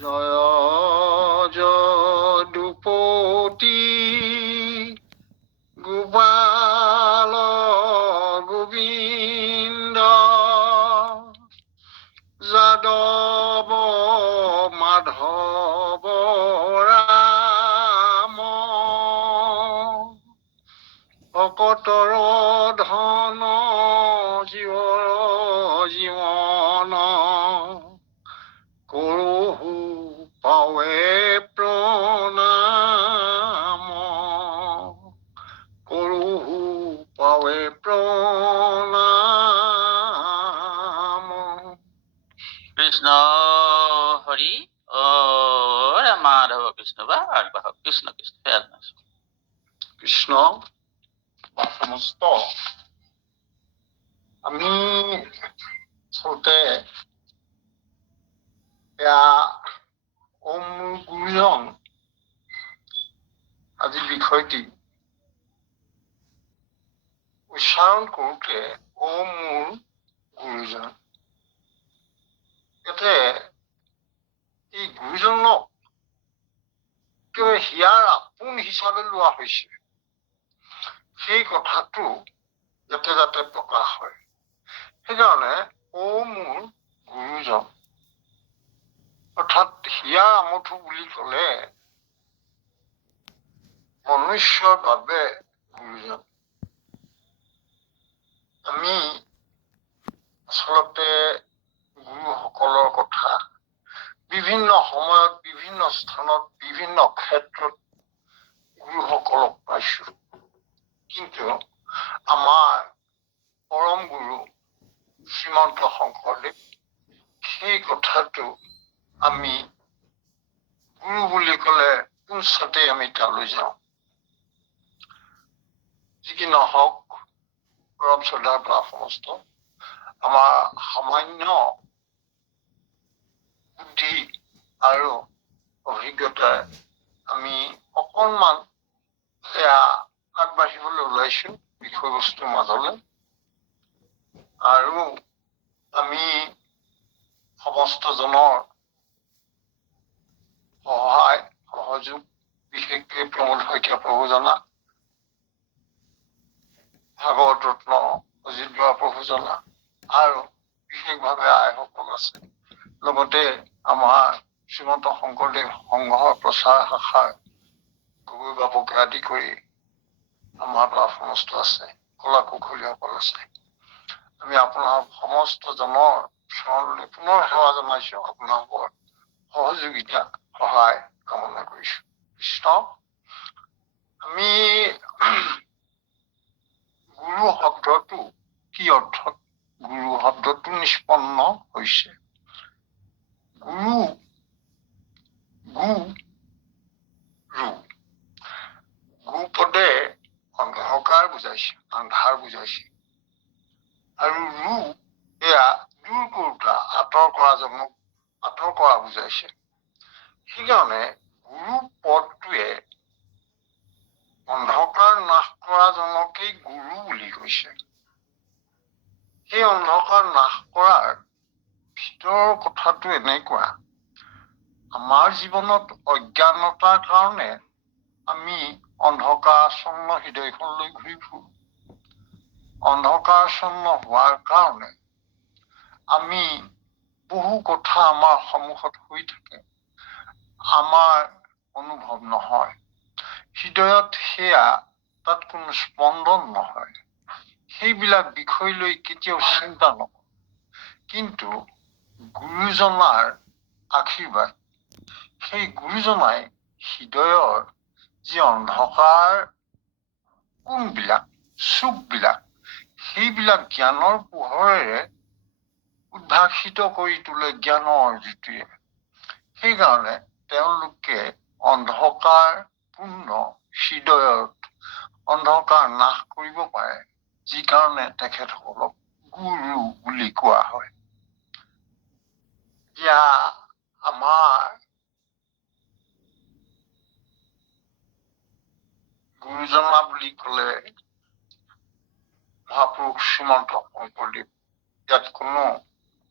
জয় যদুপতি গোপাল গোবিন্দ যাদৱ মাধৱ ৰাম ভকতৰ ধন জীৱৰ জীৱন কৰোহো পাৱে প্ৰণাম কৰোহো পাৱে প্ৰণাম। কৃষ্ণ হৰি অ মাধৱ কৃষ্ণ বা আগবাঢ়ক কৃষ্ণ কৃষ্ণ কৃষ্ণ সমস্ত আমি আচলতে এয়া ওম গুৰুজন আজি বিষয়টি উচ্চাৰণ কৰোঁতে ওম মোৰ গুৰুজন ইয়াতে এই গুৰুজনক হিয়াৰ আপোন হিচাপে লোৱা হৈছে সেই কথাটো যাতে যাতে প্ৰকাশ হয়। সেইকাৰণে ও মোৰ গুৰুজন অৰ্থাৎ হিয়াৰ আমঠু বুলি ক'লে মনুষ্যৰ বাবে গুৰুজন। আমি আচলতে গুৰুসকলৰ কথা বিভিন্ন সময়ত বিভিন্ন স্থানত বিভিন্ন ক্ষেত্ৰত গুৰুসকলক পাইছো, কিন্তু আমাৰ পৰম গুৰু শ্ৰীমন্ত শংকৰদেৱ সেই কথাটো আমি গুৰু বুলি ক'লে পোনছাতে আমি তালৈ যাওঁ। যি কি নহওক পৰম শ্ৰদ্ধাৰ পৰা সমস্ত আমাৰ সামান্য বুদ্ধি আৰু অভিজ্ঞতাৰ আমি অকণমান এয়া আগবাঢ়িবলৈ ওলাইছো বিষয়বস্তুৰ মাজলৈ, আৰু আমি সমস্তজনৰ সহায় সহযোগ বিশেষকৈ প্ৰমোদ শইকীয়া প্ৰভু জনা, ভাগৱত ৰত্ন অজিত বৰা প্ৰভু জনা আৰু বিশেষভাৱে আইসকল আছে, লগতে আমাৰ শ্ৰীমন্ত শংকৰদেৱ সংঘৰ প্ৰচাৰ শাখাৰ গগৈ বাবুকে আদি কৰি আমাৰ পৰা সমস্ত আছে, কলা কুশলীসকল আছে। আমি আপোনাৰ সমস্তজনৰ চৰণলৈ পুনৰ সেৱা জনাইছো, আপোনালোকৰ সহযোগিতা সহায় কামনা কৰিছো। কৃষ্ণ। আমি গুৰু শব্দটো কি অৰ্থত গুৰু শব্দটো নিষ্পন্ন হৈছে? গুৰু গু ৰু গু পদে অন্ধকাৰ বুজাইছে, আন্ধাৰ বুজাইছে, আৰু ৰু এয়া দূৰ কৰোতা আঁতৰ কৰা জনক আঁতৰ কৰা বুজাইছে। সেইকাৰণে গুৰু পদটোৱে অন্ধকাৰ নাশ কৰা জনকেই গুৰু বুলি কৈছে। সেই অন্ধকাৰ নাশ কৰাৰ ভিতৰৰ কথাটো এনেকুৱা, আমাৰ জীৱনত অজ্ঞানতাৰ কাৰণে আমি অন্ধকাৰাচ্ছন্ন হৃদয়খনলৈ ঘূৰি ফুৰো। অন্ধকাৰাচ্ছন্ন হোৱাৰ কাৰণে আমি বহু কথা আমাৰ সন্মুখত হৈ থাকে, আমাৰ অনুভৱ নহয়, হৃদয়ত সেয়া তাত কোনো স্পন্দন নহয়, সেইবিলাক বিষয় লৈ কেতিয়াও চিন্তা নকৰো। কিন্তু গুৰুজনাৰ আশীৰ্বাদ, সেই গুৰুজনাই হৃদয়ৰ যি অন্ধকাৰ কোণবিলাক চুকবিলাক সেইবিলাক জ্ঞানৰ পোহৰেৰে উদ্ভাসিত কৰি তোলে জ্ঞানৰ জ্যোতিৰে। সেইকাৰণে তেওঁলোকে অন্ধকাৰ পূৰ্ণ হৃদয়ত অন্ধকাৰ নাশ কৰিব পাৰে, যি কাৰণে তেখেতসকলক গুৰু বুলি কোৱা হয়। এতিয়া আমাৰ গুৰুজনা বুলি ক'লে মহাপুৰুষ শ্ৰীমন্ত শংকৰদেৱ, ইয়াত কোনো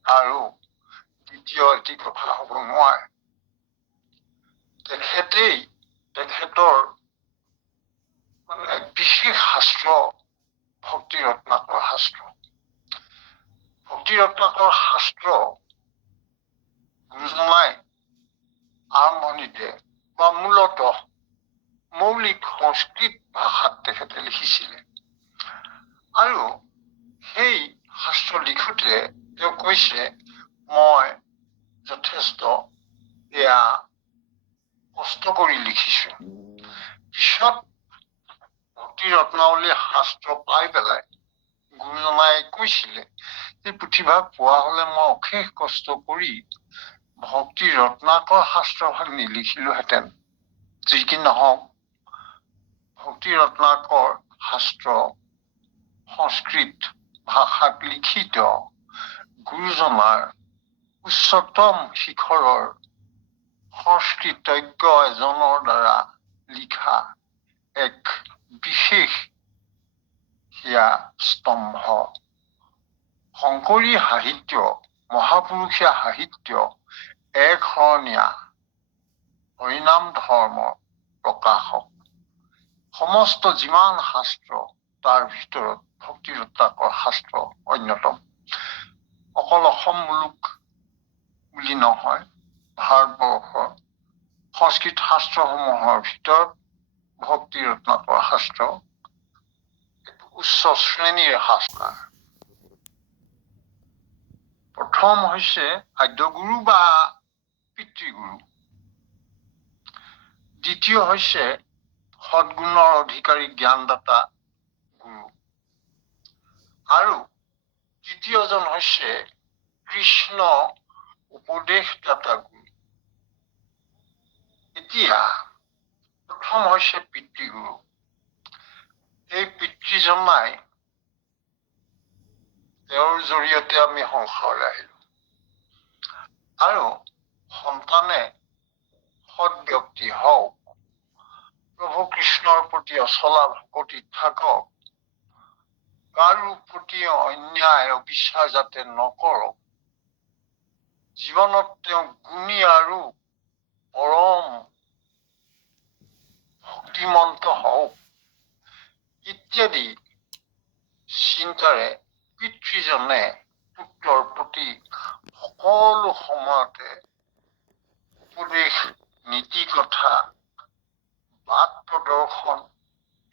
আৰু দ্বিতীয় এটি কথা হ'ব নোৱাৰে। তেখেতৰ মানে বিশেষ শাস্ত্ৰ ভক্তি ৰত্নাকৰ শাস্ত্ৰ। ভক্তি ৰত্নাকৰ শাস্ত্ৰ গুৰুজনাই আৰম্ভণিতে বা মূলতঃ মৌলিক সংস্কৃত ভাষাত তেখেতে লিখিছিলে। আৰু সেই শাস্ত্ৰ লিখোতে তেওঁ কৈছে, মই যথেষ্ট এয়া কষ্ট কৰি লিখিছো। পিছত ভক্তি ৰত্নাৱলী শাস্ত্ৰ পাই পেলাই গুৰুজনাই কৈছিলে যে পুথিভাগ পোৱা হলে মই অশেষ কষ্ট কৰি ভক্তি ৰত্নাকৰ শাস্ত্ৰভাগ নিলিখিলোহেঁতেন। যি কি নহওক, ভক্তি ৰত্নাকৰ শাস্ত্ৰ সংস্কৃত ভাষাত লিখিত গুৰুজনাৰ উচ্চতম শিখৰৰ সংস্কৃতজ্ঞ এজনৰ দ্বাৰা লিখা এক বিশেষ সেয়া স্তম্ভ। শংকৰী সাহিত্য, মহাপুৰুষীয়া সাহিত্য একশৰণীয়া হৰিনাম ধৰ্ম প্ৰকাশক। সমস্ত যিমান শাস্ত্ৰ তাৰ ভিতৰত ভক্তি ৰত্নাকৰ শাস্ত্ৰ অন্যতম। অকল অসম মুলুক বুলি নহয়, ভাৰতবৰ্ষৰ সংস্কৃত শাস্ত্ৰসমূহৰ ভিতৰত ভক্তি ৰত্নাকৰ শাস্ত্ৰ উচ্চ শ্ৰেণীৰ শাস্ত্ৰ। প্ৰথম হৈছে আদ্যগুৰু বা পিতৃগুৰু। দ্বিতীয় হৈছে সদ্গুণৰ অধিকাৰী জ্ঞানদাতা গুৰু। আৰু তৃতীয়জন হৈছে কৃষ্ণ উপদেশদাতা গুৰু। এতিয়া প্ৰথম হৈছে পিতৃগুৰু। এই পিতৃজনাই তেওঁৰ জৰিয়তে আমি সংসাৰলৈ আহিলো। আৰু সন্তানে সৎ ব্যক্তি হওক, প্ৰভু কৃষ্ণৰ প্ৰতি অচলা ভকতি থাকক, কাৰো প্ৰতি অন্যায় অবিচাৰ যাতে নকৰক, জীৱনত তেওঁ গুণী আৰু পৰম ভক্তিমন্ত হওক ইত্যাদি চিন্তাৰে পিতৃজনে পুত্ৰৰ প্ৰতি সকলো সময়তে উপদেশ, নীতি কথা, বাট প্ৰদৰ্শন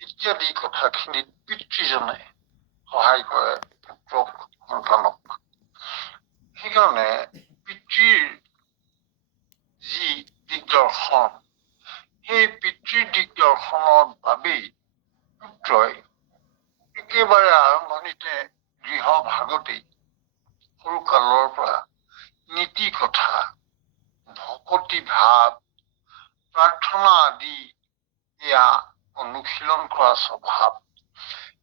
ইত্যাদি কথাখিনিত পিতৃজনে সহায় কৰে পুত্ৰক, সন্তানক। সেইকাৰণে পিতৃৰ যি দিগদৰ্শন, সেই পিতৃৰ দিগদৰ্শনৰ বাবেই পুত্ৰই একেবাৰে আৰম্ভণিতে গৃহ ভাগতেই সৰু কালৰ পৰা নীতি কথা, ভকতি ভাৱ, প্ৰাৰ্থনা আদি এয়া অনুশীলন কৰা স্বভাৱ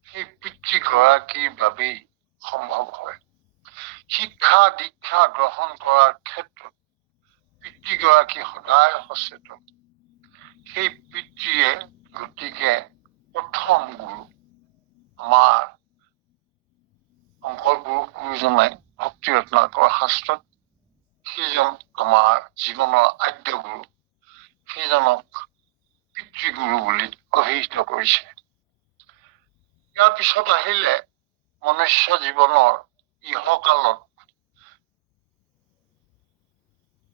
সেই পিতৃগৰাকীৰ বাবেই সম্ভৱ হয়। শিক্ষা দীক্ষা গ্ৰহণ কৰাৰ ক্ষেত্ৰত পিতৃগৰাকী সদায় সচেতন। সেই পিতৃয়ে গতিকে প্ৰথম গুৰু। আমাৰ শংকৰ গুৰুজনাই ভক্তি ৰত্নাকৰ শাস্ত্ৰত সেইজন আমাৰ জীৱনৰ আদ্য গুৰু, সেইজনক পিতৃগুৰু বুলি অভিহিত কৰিছে। ইয়াৰ পিছত আহিলে মনুষ্য জীৱনৰ ইহকালত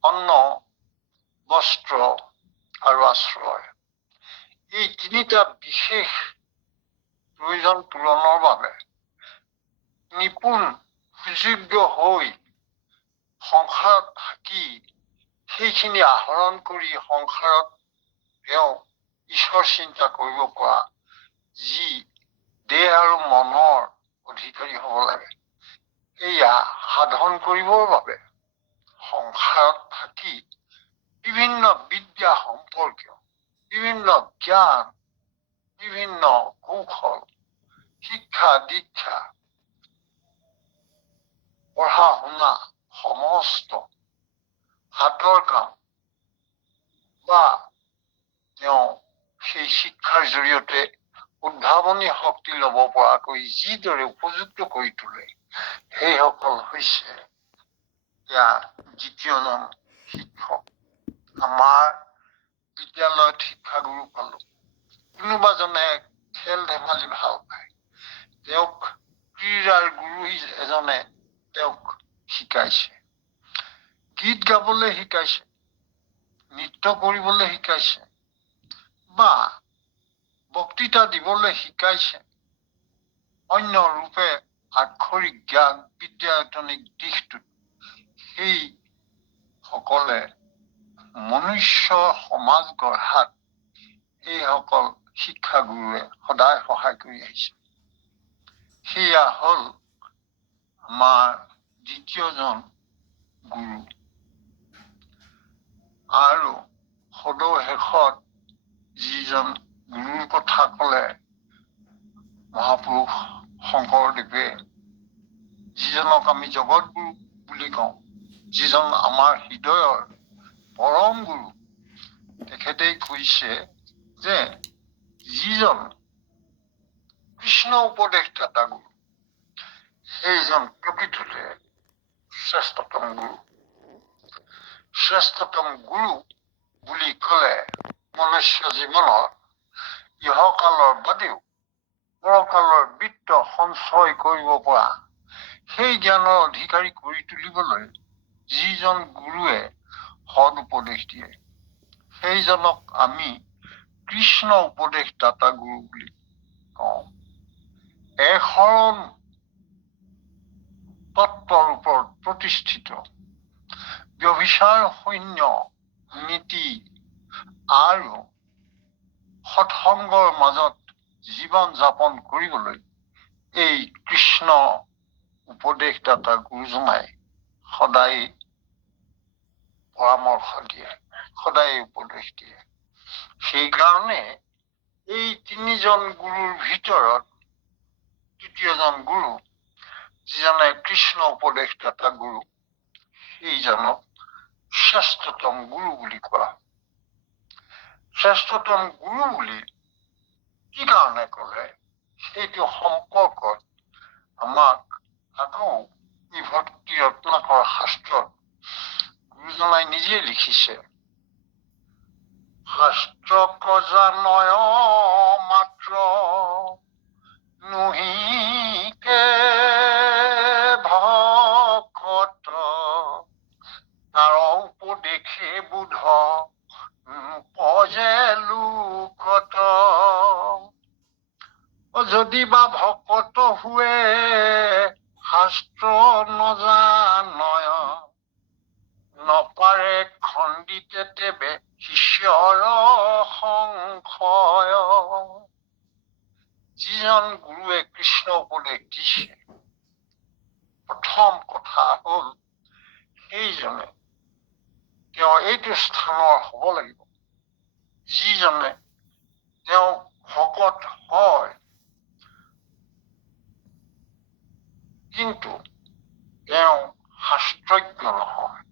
অন্ন, বস্ত্ৰ আৰু আশ্ৰয়, এই তিনিটা বিশেষ প্ৰয়োজন পূৰণৰ বাবে নিপুণ সুযোগ্য হৈ সংসাৰত থাকি সেইখিনি আহৰণ কৰি সংসাৰত তেওঁ ঈশ্বৰ চিন্তা কৰিব পৰা যি দেহ আৰু মনৰ অধিকাৰী হ'ব লাগে, এয়া সাধন কৰিবৰ বাবে সংসাৰত থাকি বিভিন্ন বিদ্যা সম্পৰ্কীয়, বিভিন্ন জ্ঞান, বিভিন্ন কৌশল, শিক্ষা দীক্ষা, পঢ়া শুনা সমস্ত হাতৰ কাম বা তেওঁ সেই শিক্ষাৰ জৰিয়তে উদ্ভাৱনী শক্তি ল'ব পৰাকৈ যিদৰে উপযুক্ত কৰি তোলে, সেইসকল হৈছে ইয়াৰ দ্বিতীয়জন শিক্ষক। আমাৰ বিদ্যালয়ত শিক্ষাগুৰু পালো। কোনোবাজনে খেল ধেমালি ভাল পায়, তেওঁক ক্ৰীড়াৰ গুৰু এজনে তেওঁক শিকাইছে, গীত গাবলৈ শিকাইছে, নৃত্য কৰিবলৈ শিকাইছে, বা বক্তৃতা দিবলৈ শিকাইছে। অন্য ৰূপে আক্ষৰিক জ্ঞান বিদ্যায়তনিক দিশটোত সেই সকলে মনুষ্য সমাজ গঢ়াত এইসকল শিক্ষাগুৰুৱে সদায় সহায় কৰি আহিছে। সেয়া হল আমাৰ দ্বিতীয়জন গুৰু। আৰু সদৌ শেষত যিজন গুৰুৰ কথা কলে মহাপুৰুষ শংকৰদেৱে, যিজনক আমি জগত গুৰু বুলি কওঁ, যিজন আমাৰ হৃদয়ৰ পৰম গুৰু, তেখেতেই কৈছে যে যিজন কৃষ্ণ উপদেশদাতা গুৰু, সেইজন প্ৰকৃততে শ্ৰেষ্ঠতম গুৰু। শ্ৰেষ্ঠতম গুৰু বুলি কলে মনুষ্য জীৱনৰ ইহকালৰ বাদেও পৰকালৰ বিত্ত সঞ্চয় কৰিব পৰা সেই জ্ঞানৰ অধিকাৰী কৰি তুলিবলৈ যিজন গুৰুৱে সদ উপদেশ দিয়ে, সেইজনক আমি কৃষ্ণ উপদেশদাতা গুৰু বুলি কওঁ। এশৰণ তত্বৰ ওপৰত প্ৰতিষ্ঠিত ব্যভিচাৰ শূন্য নীতি আৰু সৎসংগৰ মাজত জীৱন যাপন কৰিবলৈ এই কৃষ্ণ উপদেশদাতা গুৰুজনাই সদায় পৰামৰ্শ দিয়ে, সদায় উপদেশ দিয়ে। সেইকাৰণে এই তিনিজন গুৰুৰ ভিতৰত তৃতীয়জন গুৰু, যিজনে কৃষ্ণ উপদেশদাতা গুৰু, সেইজনক শ্ৰেষ্ঠতম গুৰু বুলি কোৱা। শ্ৰেষ্ঠতম গুৰু বুলি কি কাৰণে কলে, সেইটো সম্পৰ্কত আমাক আকৌ এই ভক্তি ৰত্নাকৰ শাস্ত্ৰত গুৰুজনাই নিজে লিখিছে। শাস্ত্ৰ প্ৰজানয় মাত্ৰ নুহিকে ভকত, তাৰ উপদেশে বুধ পজে লোকত। যদি বা ভকত হুৱে শাস্ত্ৰ নজানয়, নপাৰে খণ্ডিতে তেবে শিষ্যৰ সংশয়। যিজন গুৰুৱে কৃষ্ণ উপদেশ দিছে, প্ৰথম কথা হল সেইজনে তেওঁ এইটো স্থানৰ হব লাগিব, যিজনে তেওঁ ভকত হয় কিন্তু তেওঁ শাস্ত্ৰজ্ঞ নহয়,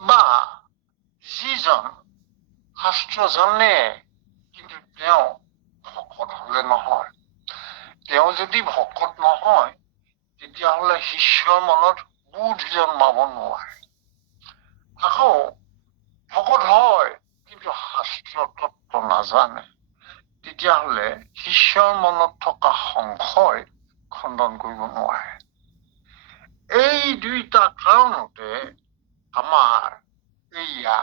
বা যিজন শাস্ত্ৰ জানে কিন্তু তেওঁ ভকত হলে নহয়। তেওঁ যদি ভকত নহয়, তেতিয়াহলে শিষ্যৰ মনত বোধ জন্মাব নোৱাৰে। আকৌ ভকত হয় কিন্তু শাস্ত্ৰ তত্ত্ব নাজানে, তেতিয়াহলে শিষ্যৰ মনত থকা সংশয় খণ্ডন কৰিব নোৱাৰে। এই দুইটা কাৰণতে আমাৰ এইয়া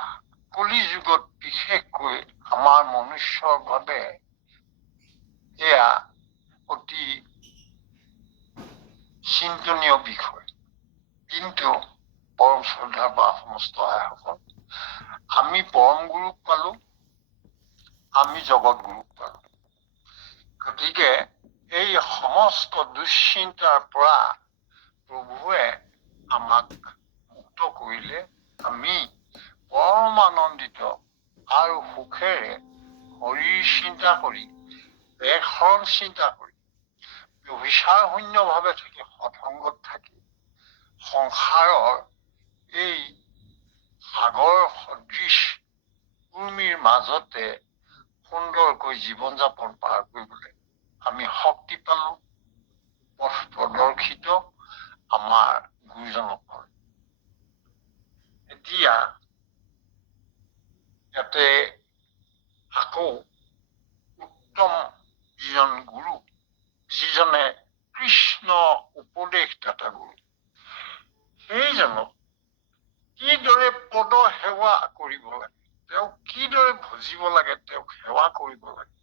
কলি যুগত বিশেষকৈ আমাৰ মনুষ্যৰ বাবে এয়া অতি চিন্তনীয় বিষয়। কিন্তু পৰম শ্ৰদ্ধা বা সমস্ত আইসকল, আমি পৰম গুৰুক পালো, আমি জগত গুৰুক পালো। গতিকে এই সমস্ত দুশ্চিন্তাৰ পৰা প্ৰভুৱে আমাক মুক্ত কৰিলে আমি পৰম আনন্দিত আৰু সুখেৰে হৰিৰ চিন্তা কৰি, একশৰণ চিন্তা কৰি, ব্যভিচাৰ শূন্য ভাৱে থাকি, সৎসংগত থাকি সংসাৰৰ এই সাগৰ সদৃশ উৰ্মিৰ মাজতে সুন্দৰকৈ জীৱন যাপন পাৰ কৰিবলৈ আমি শক্তি পালো। পথ প্ৰদৰ্শিত আমাৰ গুৰুজনক। এতিয়া ইয়াতে আকৌ উত্তম যিজন গুৰু, যিজনে কৃষ্ণ উপদেশদাতা গুৰু, সেইজনক কিদৰে পদ সেৱা কৰিব লাগে, তেওঁক কিদৰে ভজিব লাগে, তেওঁক সেৱা কৰিব লাগে,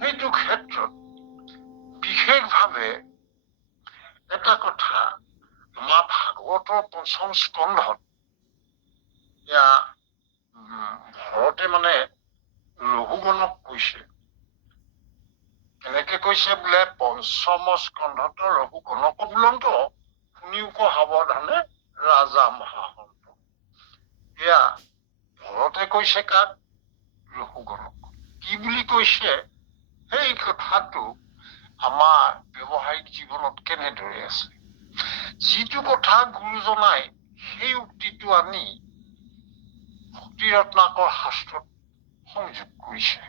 সেইটো ক্ষেত্ৰত বিশেষভাৱে এটা কথা আমাৰ ভাগৱতৰ ৫ম স্কন্ধত এয়া ভৰতে মানে ৰঘুগণক কৈছে। কেনেকে কৈছে বোলে, ৫ম স্কন্ধত ৰঘুগণক বোলন্ত শুনিওক সাৱধানে ৰাজা মহাসন্ত। এয়া ভৰতে কৈছে কাক? ৰঘুগণক। কি বুলি কৈছে? সেই কথাটো আমাৰ ব্যৱহাৰিক জীৱনত কেনেদৰে আছে, যিটো কথা গুৰুজনাই সেই উক্তিটো আনি ভক্তি ৰত্নাকৰ শাস্ত্ৰত সংযোগ কৰিছে।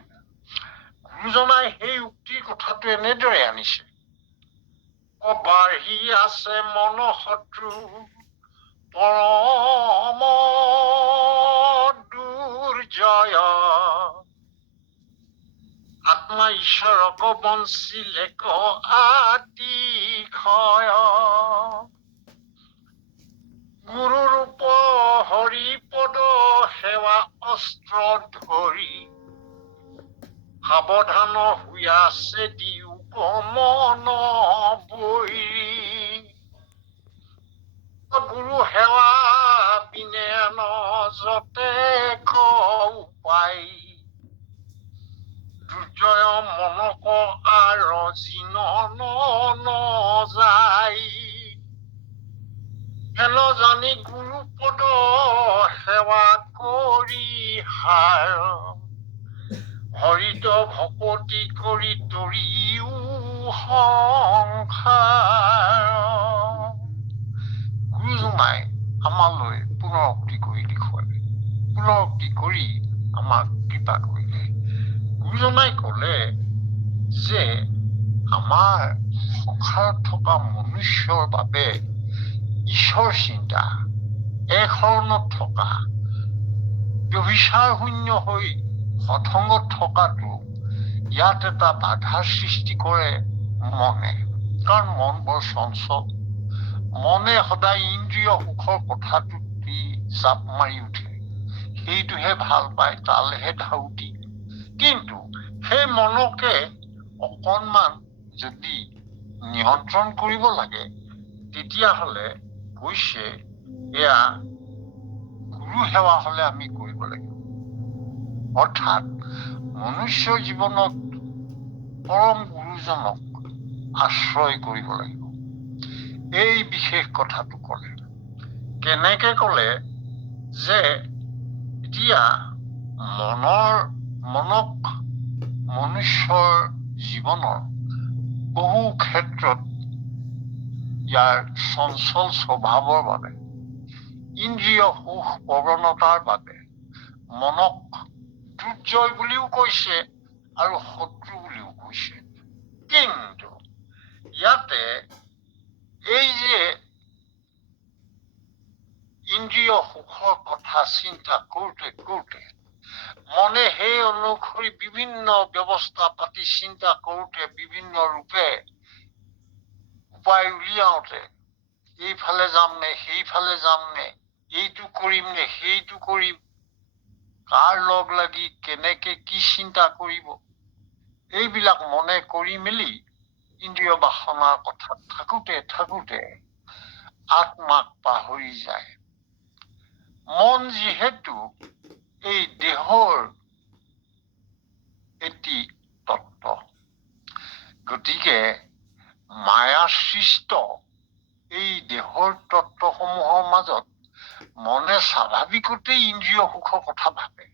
গুৰুজনাই সেই উক্তিৰ কথাটো এনেদৰে আনিছে, বাঢ়ি আছে মন শত্ৰু পৰম দুৰ্জয়, আত্মা ঈশ্বৰক বঞ্চিলে ক আতিশয়, গুৰু ৰূপ হৰি পদ সেৱা অস্ত্ৰ ধৰি, সাৱধান হৈ আছে দিও মন বৈৰী, গুৰু সেৱা বিনে ন যতে উপায়, দুৰ্জয় মনক আৰু জিন নযায়, হেন জানি গুৰু পদ সেৱা কৰি হাৰ, হৰিত ভকতি কৰি তৰিও সংসাৰ। গুৰুজনাই আমালৈ পুনৰুক্তি কৰি দেখুৱালে, পুনৰুক্তি কৰি আমাক কৃপা কৰিলে। গুৰুজনাই কলে যে আমাৰ সংসাৰত থকা মনুষ্যৰ বাবে ঈশ্বৰ চিন্তা একশৰণত থকা, ব্যভিচাৰ শূন্য হৈ সৎসংগত থকাটো ইয়াত এটা বাধাৰ সৃষ্টি কৰে মনে। কাৰণ মন বৰ চঞ্চল, মনে সদায় ইন্দ্ৰিয় সুখৰ কথাটোত চাপ মাৰি উঠে, সেইটোহে ভাল পায়, তালেহে ধাউতি। কিন্তু সেই মনকে অকণমান যদি নিয়ন্ত্ৰণ কৰিব লাগে, তেতিয়াহলে কৈছে এয়া গুৰু সেৱা হলে আমি কৰিব লাগিব। অৰ্থাৎ মনুষ্য জীৱনত পৰম গুৰুজনক আশ্ৰয় কৰিব লাগিব। এই বিশেষ কথাটো কলে। কেনেকে কলে যে এতিয়া মনক মনুষ্যৰ জীৱনৰ বহু ক্ষেত্ৰত ইয়াৰ চঞ্চল স্বভাৱৰ বাবে, ইন্দ্ৰিয় সুখ প্ৰৱণতাৰ বাবে মনক দুৰ্জয় বুলিও কৈছে আৰু শত্ৰু বুলিও কৈছে। কিন্তু ইয়াতে এই যে ইন্দ্ৰিয় সুখৰ কথা চিন্তা কৰোঁতে কৰোঁতে মনে সেই অনুসৰি বিভিন্ন ব্যৱস্থা পাতি চিন্তা কৰোঁতে, বিভিন্ন ৰূপে উপায় উলিয়াওঁতে, এইফালে যাম নে সেইফালে যাম নে, এইটো কৰিম নে সেইটো কৰিম, কাৰ লগ লাগি কেনেকে কি চিন্তা কৰিব, এইবিলাক মনে কৰি মেলি ইন্দ্ৰিয় বাসনাৰ কথা থাকোঁতে থাকোঁতে আত্মাক পাহৰি যায়। মন যিহেতু এই দেহৰ এটি তত্ত্ব, গতিকে মায়া সৃষ্ট এই দেহৰ তত্ত্বসমূহৰ মাজত মনে স্বাভাৱিকতেই ইন্দ্ৰিয় সুখৰ কথা ভাবে।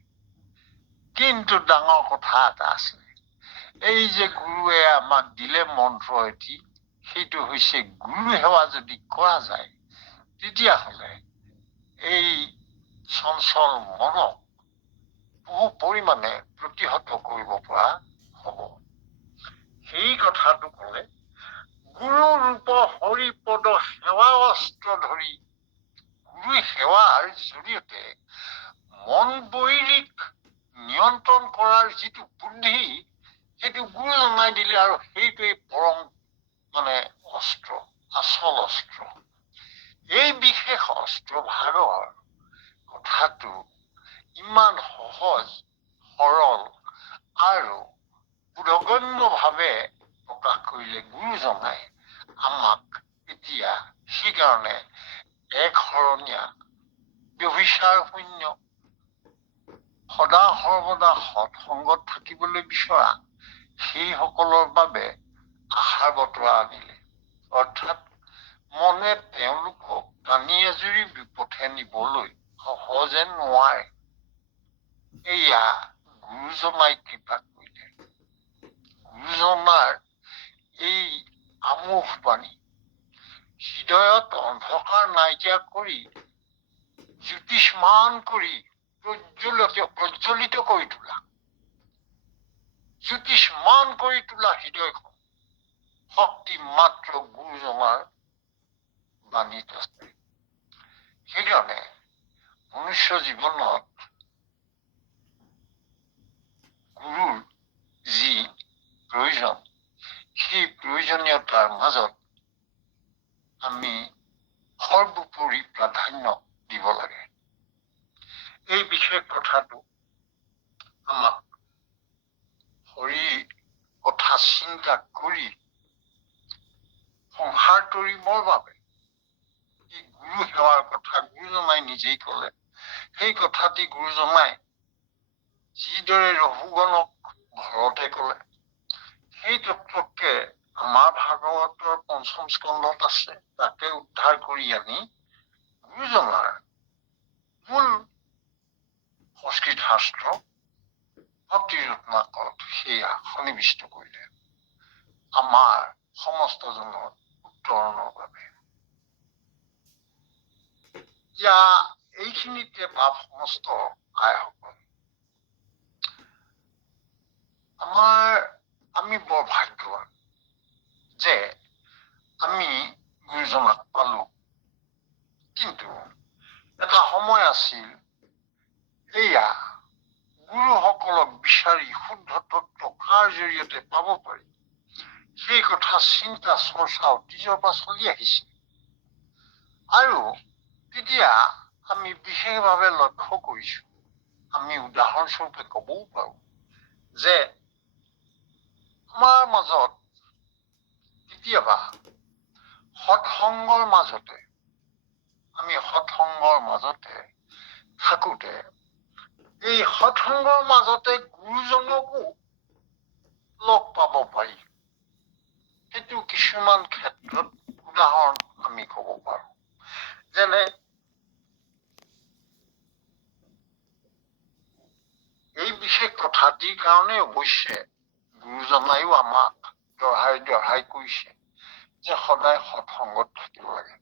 কিন্তু ডাঙৰ কথা এটা আছে, এই যে গুৰুৱে আমাক দিলে মন্ত্ৰ এটি, সেইটো হৈছে গুৰু সেৱা যদি কৰা যায়, তেতিয়াহলে এই চঞ্চল মনক বহু পৰিমাণে প্ৰতিহত কৰিব পৰা হব। সেই কথাটো কলে, গুৰু ৰূপ হৰি পদ সেৱা অস্ত্ৰ ধৰি, গুৰু সেৱাৰ জৰিয়তে মন বৈৰীক নিয়ন্ত্ৰণ নিয়ন্ত্ৰণ কৰাৰ যিটো বুদ্ধি সেইটো গুৰুজনাই দিলে, আৰু সেইটোৱেই পৰম অস্ত্ৰ, আচল অস্ত্ৰ। এই বিশেষ অস্ত্ৰ ভাগৰ কথাটো ইমান সহজ সৰল আৰু বোধগম্যভাৱে প্ৰকাশ কৰিলে গুৰুজনাই আমাক এতিয়া সেইকাৰণে একশৰণীয়া ব্যভিচাৰ শূন্য সদা সৰ্বদা সৎসংগত থাকিবলৈ বিচৰা সেইসকলৰ বাবে আশাৰ বতৰা আনিলে। অৰ্থাৎ মনে তেওঁলোকক টানি আজুৰি বিপথে নিবলৈ সহজে নোৱাৰে। এয়া গুৰুজনাই কৃপা কৰিলে। গুৰুজনাৰ এই আমোষ বাণী হৃদয়ত অন্ধকাৰ নাইকিয়া কৰি জ্যোতিষ্মান কৰি প্ৰজ্বলিত কৰি তোলা, জ্যোতিষ্মান কৰি তোলা হৃদয়খন শক্তি মাত্ৰ গুৰুজনাৰ বাণীত আছে। সেইকাৰণে মনুষ্য জীৱনত গুৰুৰ যি প্ৰয়োজন, সেই প্ৰয়োজনীয়তাৰ মাজত আমি সৰ্বোপৰি প্ৰাধান্য দিব লাগে। এই বিশেষ কথাটো আমাক হৰিৰ কথা চিন্তা কৰি সংসাৰ তৰিবৰ বাবে এই গুৰু সেৱাৰ কথা গুৰুজনাই নিজেই কলে। সেই কথাটি গুৰুজনাই যিদৰে ৰঘুগণক ঘৰতে কলে, সেই তত্ত্বকে আমাৰ ভাগৱতৰ পঞ্চম স্কন্ধত আছে, তাকে উদ্ধাৰ কৰি আনি গুৰুজনাৰ মূল সংস্কৃত শাস্ত্ৰ ভক্তি ৰত্নাকৰত সেয়া সন্নিৱিষ্ট কৰিলে আমাৰ সমস্তজনৰ উত্তৰণৰ বাবে। এতিয়া এইখিনিতে ভাৱ সমস্ত আইসকল, আমি বৰ ভাগ্যৱান যে আমি গুৰুজনাক পালো। কিন্তু এটা সময় আছিল, এয়া গুৰুসকলক বিচাৰি শুদ্ধ তত্ত্ব কাৰ জৰিয়তে পাব পাৰি সেই কথা চিন্তা চৰ্চা অতীজৰ পৰা চলি আহিছিল। আৰু তেতিয়া আমি বিশেষভাৱে লক্ষ্য কৰিছো, আমি উদাহৰণস্বৰূপে কবও পাৰো যে আমাৰ মাজত কেতিয়াবা সৎসংগৰ মাজতে থাকোতে এই সৎসংগৰ মাজতে গুৰুজনকো লগ পাব পাৰি। সেইটো কিছুমান ক্ষেত্ৰত উদাহৰণ আমি কব পাৰো। যেনে এই বিশেষ কথাটিৰ কাৰণে অৱশ্যে গুৰুজনাইও আমাক দঢ়াই কৈছে যে সদায় সৎসংগত থাকিব লাগে।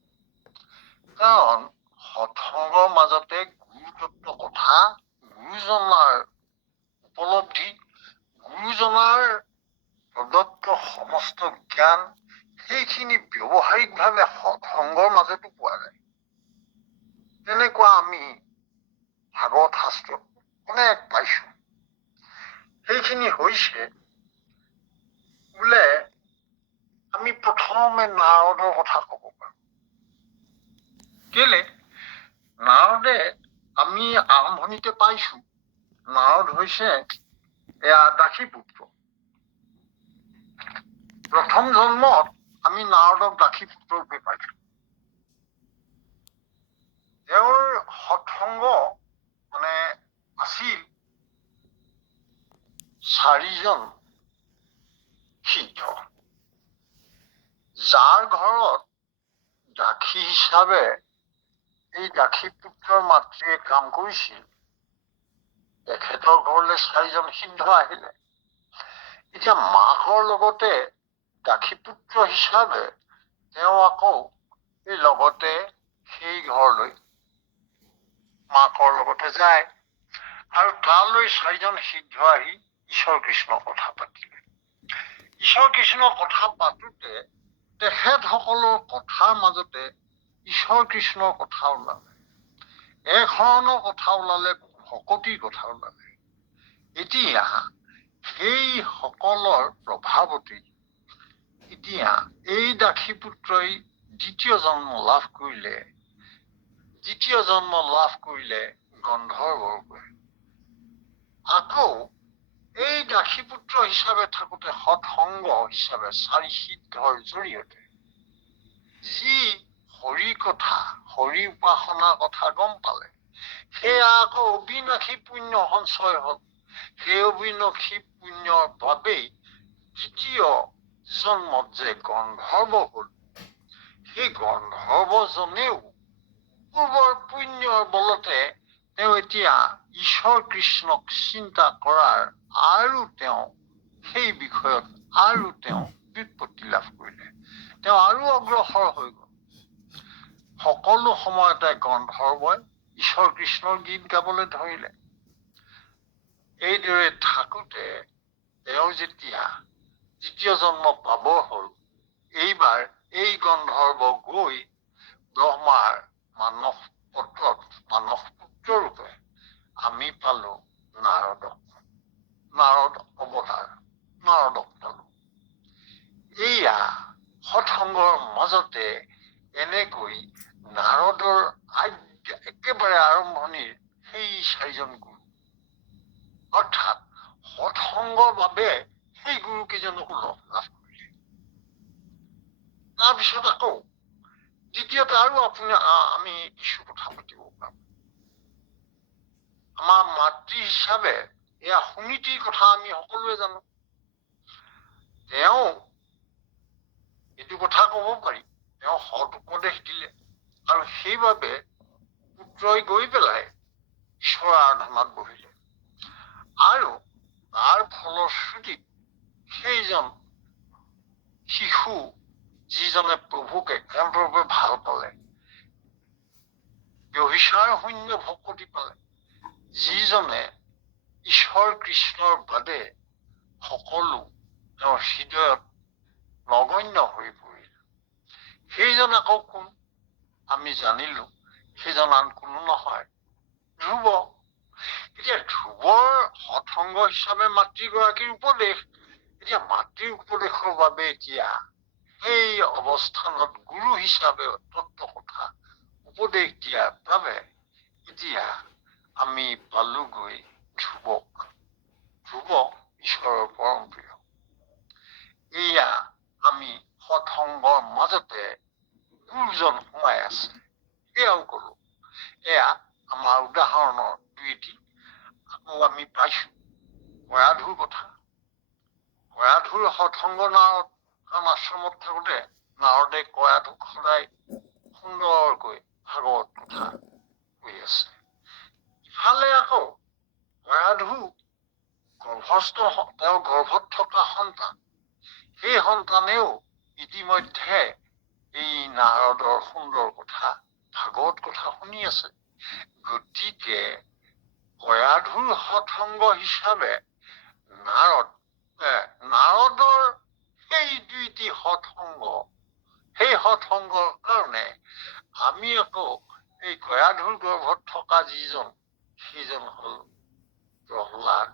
কাৰণ সৎসংগৰ মাজতে গুৰুতত্ব কথা, গুৰুজনাৰ উপলব্ধি, গুৰুজনাৰ প্ৰদত্ত সমস্ত জ্ঞান, সেইখিনি ব্যৱহাৰিকভাৱে সৎসংগৰ মাজতো পোৱা যায়। তেনেকুৱা আমি ভাগৱত শাস্ত্ৰত অনেক পাইছো। সেইখিনি হৈছে বোলে আমি প্ৰথমে নাৰদৰ কথা কব পাৰো। কেলে নাৰদে আমি আৰম্ভণিতে পাইছো, নাৰদ হৈছে এয়া দাসী পুত্ৰ। প্ৰথম জন্মত আমি নাৰদক দাসী পুত্ৰ ৰূপে পাইছো। তেওঁৰ সৎসংগ আছিল 4জন সিদ্ধ, যাৰ ঘৰত দাসী হিচাপে এই দাসী পুত্ৰৰ মাতৃয়ে কাম কৰিছিল। তেখেতৰ ঘৰলৈ 4জন সিদ্ধ আহিলে। এতিয়া মাকৰ লগতে দাসী পুত্ৰ হিচাপে তেওঁ আকৌ এই লগতে সেই ঘৰলৈ মাকৰ লগতে যায়, আৰু তালৈ 4জন সিদ্ধ আহি ঈশ্বৰ কৃষ্ণৰ কথা পাতিলে। ঈশ্বৰ কৃষ্ণৰ কথা পাতোতে তেখেতসকলৰ কথাৰ মাজতে ঈশ্বৰ কৃষ্ণৰ কথা ওলালে, এক শৰণৰ কথা ওলালে, ভকতিৰ কথা ওলালে। এতিয়া সেই সকলৰ প্ৰভাৱতে এতিয়া এই দাসী পুত্ৰই দ্বিতীয় জন্ম লাভ কৰিলে গন্ধৰ্বৰূপে। আকৌ এই দাসী পুত্ৰ হিচাপে থাকোতে সৎসংগ হিচাপে চাৰি সিদ্ধৰ জৰিয়তে যি হৰি কথা, হৰি উপাসনাৰ কথা গম পালে, সেয়া আকৌ অবিনাশী পুণ্য সঞ্চয় হল। সেই অবিনাশী পুণ্যৰ বাবেই দ্বিতীয় জন্মত যে গন্ধৰ্ব হল, সেই গন্ধৰ্বজনেও পূৰ্বৰ পুণ্যৰ বলতে তেওঁ এতিয়া ঈশ্বৰ কৃষ্ণক চিন্তা কৰাৰ আৰু তেওঁ সেই বিষয়ত আৰু তেওঁ ব্যুৎপত্তি লাভ কৰিলে, তেওঁ আৰু অগ্ৰসৰ হৈ গল। সকলো সময়তে গন্ধৰ্বই ঈশ্বৰ কৃষ্ণৰ গীত গাবলৈ ধৰিলে। এইদৰে থাকোতে তেওঁ যেতিয়া দ্বিতীয় জন্ম পাব হল, এইবাৰ এই গন্ধৰ্ব গৈ ব্ৰহ্মাৰ মানস পুত্ৰৰূপে আমি পালো নাৰদক পালো। এইয়া সৎসংগৰ মাজতে এনেকৈ নাৰদৰ একেবাৰে আৰম্ভণিৰ সেই চাৰিজন গুৰু, অৰ্থাৎ সৎসংগৰ বাবে সেই গুৰু কেইজনকো লাভ কৰিলে। তাৰপিছত আকৌ দ্বিতীয়তে আৰু আমি কিছু কথা পাতিব পাৰো। আমাৰ মাতৃ হিচাপে এয়া সুনীতিৰ কথা আমি সকলোৱে জানো। তেওঁ এইটো কথা কব পাৰি, তেওঁ সৎ উপদেশ দিলে, আৰু সেইবাবে পুত্ৰই গৈ পেলাই ঈশ্বৰৰ আৰাধনাত বহিলে। আৰু তাৰ ফলশ্ৰুতিত সেইজন শিশু, যিজনে প্ৰভুকে একেবাৰে ভাল পালে, ব্যভিচাৰ শূন্য ভকতি পালে, যিজনে ঈশ্বৰ কৃষ্ণৰ বাদে সকলো তেওঁৰ হৃদয়ত নগণ্য হৈ পৰিল, সেইজন আকৌ কোন? আমি জানিলো সেইজন আন কোনো নহয়, ধ্ৰুৱ। এতিয়া ধ্ৰুৱৰ সৎসংগ হিচাপে মাতৃগৰাকীৰ উপদেশ, এতিয়া মাতৃৰ উপদেশৰ বাবে এতিয়া সেই অৱস্থানত গুৰু হিচাপে তত্ত্ব কথা উপদেশ দিয়াৰ বাবে এতিয়া আমি পালোগৈ ধ্ৰুৱক। ধ্ৰুৱ ঈশ্বৰৰ পৰম প্ৰিয়। এয়া আমি সৎসংগৰ মাজতে গুৰুজন সোমাই আছে, সেয়াও কলো। এয়া আমাৰ উদাহৰণৰ দুইটি। আকৌ আমি পাইছো গয়াধুৰ কথা। গয়াধুৰ সৎসংগ নাৰদ, কাৰণ আশ্ৰমত থাকোতে নাৰদে গয়াধুক সদায় সুন্দৰকৈ ভাগৱত কথা কৈ আছে। ইফালে আকৌ গয়াধু তেওঁৰ গৰ্ভত থকা সন্তান, সেই সন্তানেও ইতিমধ্যে এই নাৰদৰ সুন্দৰ কথা, ভাগৱত কথা শুনি আছে। গতিকে গয়াধুৰ সৎসংগ হিচাপে নাৰদৰ সেই দুইটি সৎসংগ, সেই সৎসংগৰ কাৰণে আমি আকৌ এই গয়াধুৰ গৰ্ভত থকা যিজন, সেইজন হল প্ৰহ্লাদ।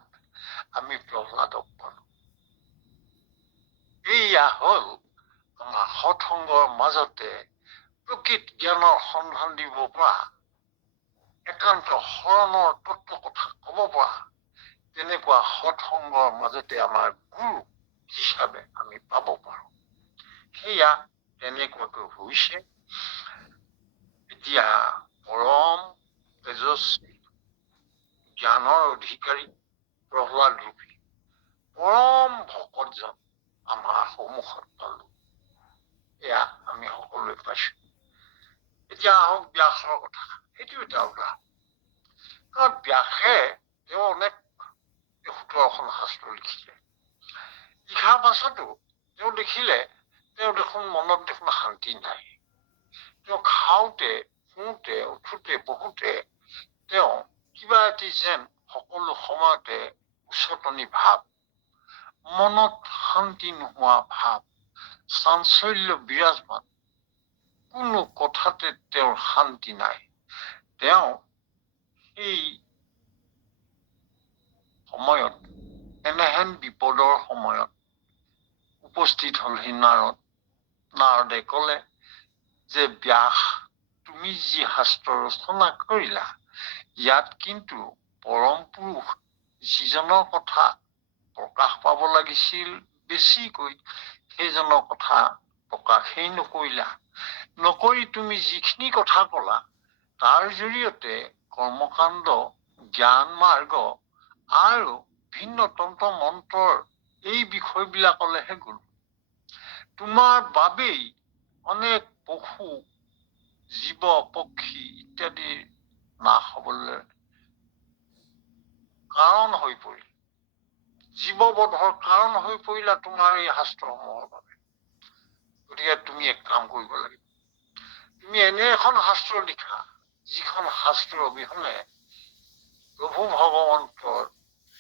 আমি প্ৰহ্লাদক পালো। এইয়া হল আমাৰ সৎসংগৰ মাজতে প্ৰকৃত জ্ঞানৰ সন্ধান দিব পৰা, একান্ত শৰণৰ তত্ত্ব কথা কব পৰা তেনেকুৱা সৎসংগৰ মাজতে আমাৰ গুৰু হিচাপে আমি পাব পাৰো। সেয়া তেনেকুৱাকৈ হৈছে। এতিয়া পৰম তেজস্বী জ্ঞানৰ অধিকাৰী প্ৰহ্লাদ ৰূপী পৰম ভকতজন আমাৰ সন্মুখত পালো। এয়া আমি সকলোৱে পাইছো। এতিয়া আহক ব্যাসৰ কথা। সেইটো এটা উদাহৰণ। কাৰণ ব্যাসে তেওঁ অনেক 17খন শাস্ত্ৰ লিখিলে। লিখাৰ পাছতো তেওঁ দেখিলে তেওঁ দেখোন মনত দেখোন শান্তি নাই। তেওঁ খাওঁতে, শুওঁতে, উঠোতে, বহোতে তেওঁ কিবা এটি যেন সকলো সময়তে উচতনি ভাৱ, মনত শান্তি নোহোৱা ভাৱ, চাঞ্চল্য বিৰাজমান, কোনো কথাতে তেওঁৰ শান্তি নাই। তেওঁ সেই সময়ত ইমান বিপদৰ সময়ত উপস্থিত হলহি নাৰদে কলে যে ব্যাস, তুমি যি শাস্ত্ৰ ৰচনা কৰিলা, ইয়াত কিন্তু পৰম পুৰুষ যিজনৰ কথা প্ৰকাশ পাব লাগিছিল বেছিকৈ, সেইজনৰ কথা প্ৰকাশেই নকৰি তুমি যিখিনি কথা কলা, তাৰ জৰিয়তে কৰ্মকাণ্ড, জ্ঞান মাৰ্গ আৰু ভিন্ন তন্ত্ৰ মন্ত্ৰৰ এই বিষয়বিলাকলৈহে গল। তোমাৰ বাবেই অনেক পশু, জীৱ, পক্ষী ইত্যাদি নাশ হবলৈ কাৰণ হৈ পৰিল, জীৱবধৰ কাৰণ হৈ পৰিলা তোমাৰ এই শাস্ত্ৰসমূহৰ বাবে। গতিকে তুমি এক কাম কৰিব লাগিব, তুমি এনে এখন শাস্ত্ৰ লিখা, যিখন শাস্ত্ৰ অবিহনে প্ৰভু ভগৱন্তৰ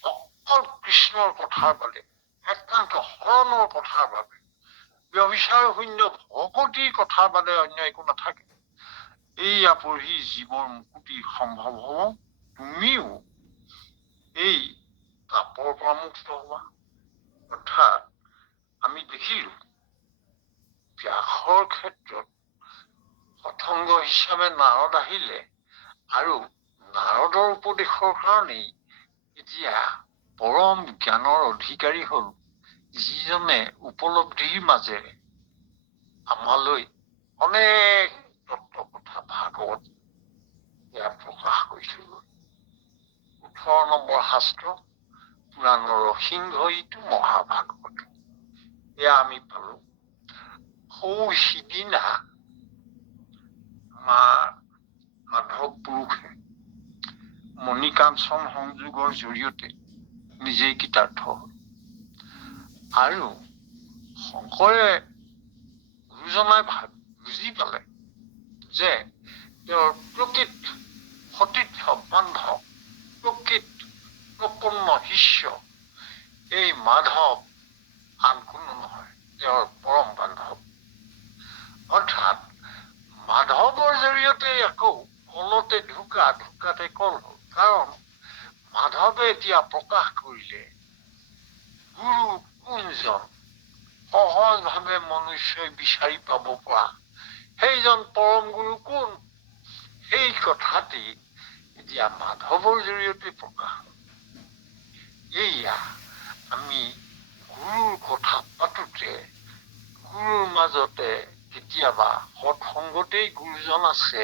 অকল কৃষ্ণৰ কথাৰ বাবে, একান্ত শৰণৰ কথাৰ বাবে, ব্যভিচাৰ শূন্য ভকতিৰ কথাৰ বাদে অন্য একো নাথাকে। এইয়া পঢ়ি জীৱৰ মুক্তি সম্ভৱ হব, তুমিও এই তাপৰ পৰা মুক্ত হবা। অৰ্থাৎ আমি দেখিলো ব্যাসৰ ক্ষেত্ৰত সৎসংগ হিচাপে নাৰদ আহিলে, আৰু নাৰদৰ উপদেশৰ কাৰণেই এতিয়া পৰম জ্ঞানৰ অধিকাৰী হল, যিজনে উপলব্ধিৰ মাজেৰে আমালৈ অনেক তত্ত্ব কথা ভাগৱত এয়া প্ৰকাশ কৰিছিল। 18 নম্বৰ শাস্ত্ৰ পুৰাণৰ সিংহ ইটো মহাভাগৱত। এয়া আমি পালো। সিদিনা আমাৰ মাধৱ পুৰুষে মণিকাঞ্চন সংযোগৰ জৰিয়তে নিজেই কৃতাৰ্থ হল, আৰু শংকৰে গুৰুজনাই বুজি পালে যে তেওঁৰ প্ৰকৃত সতীৰ্থ বান্ধৱ, প্ৰকৃত প্ৰপন্ন শিষ্য এই মাধৱ আন কোনো নহয়, তেওঁৰ পৰম বান্ধৱ। অৰ্থাৎ মাধৱৰ জৰিয়তে আকৌ কলতে ঢুকাতে কল হল, কাৰণ মাধৱে এতিয়া প্ৰকাশ কৰিলে গুৰু কোনজন, সহজভাৱে মনুষ্যই বিচাৰি পাব পৰা সেইজন পৰম গুৰু কোন, সেই কথাটি এতিয়া মাধৱৰ জৰিয়তে প্ৰকাশ হল। এইয়া আমি গুৰুৰ কথা পাতোতে গুৰুৰ মাজতে কেতিয়াবা সৎসংগতেই গুৰুজন আছে,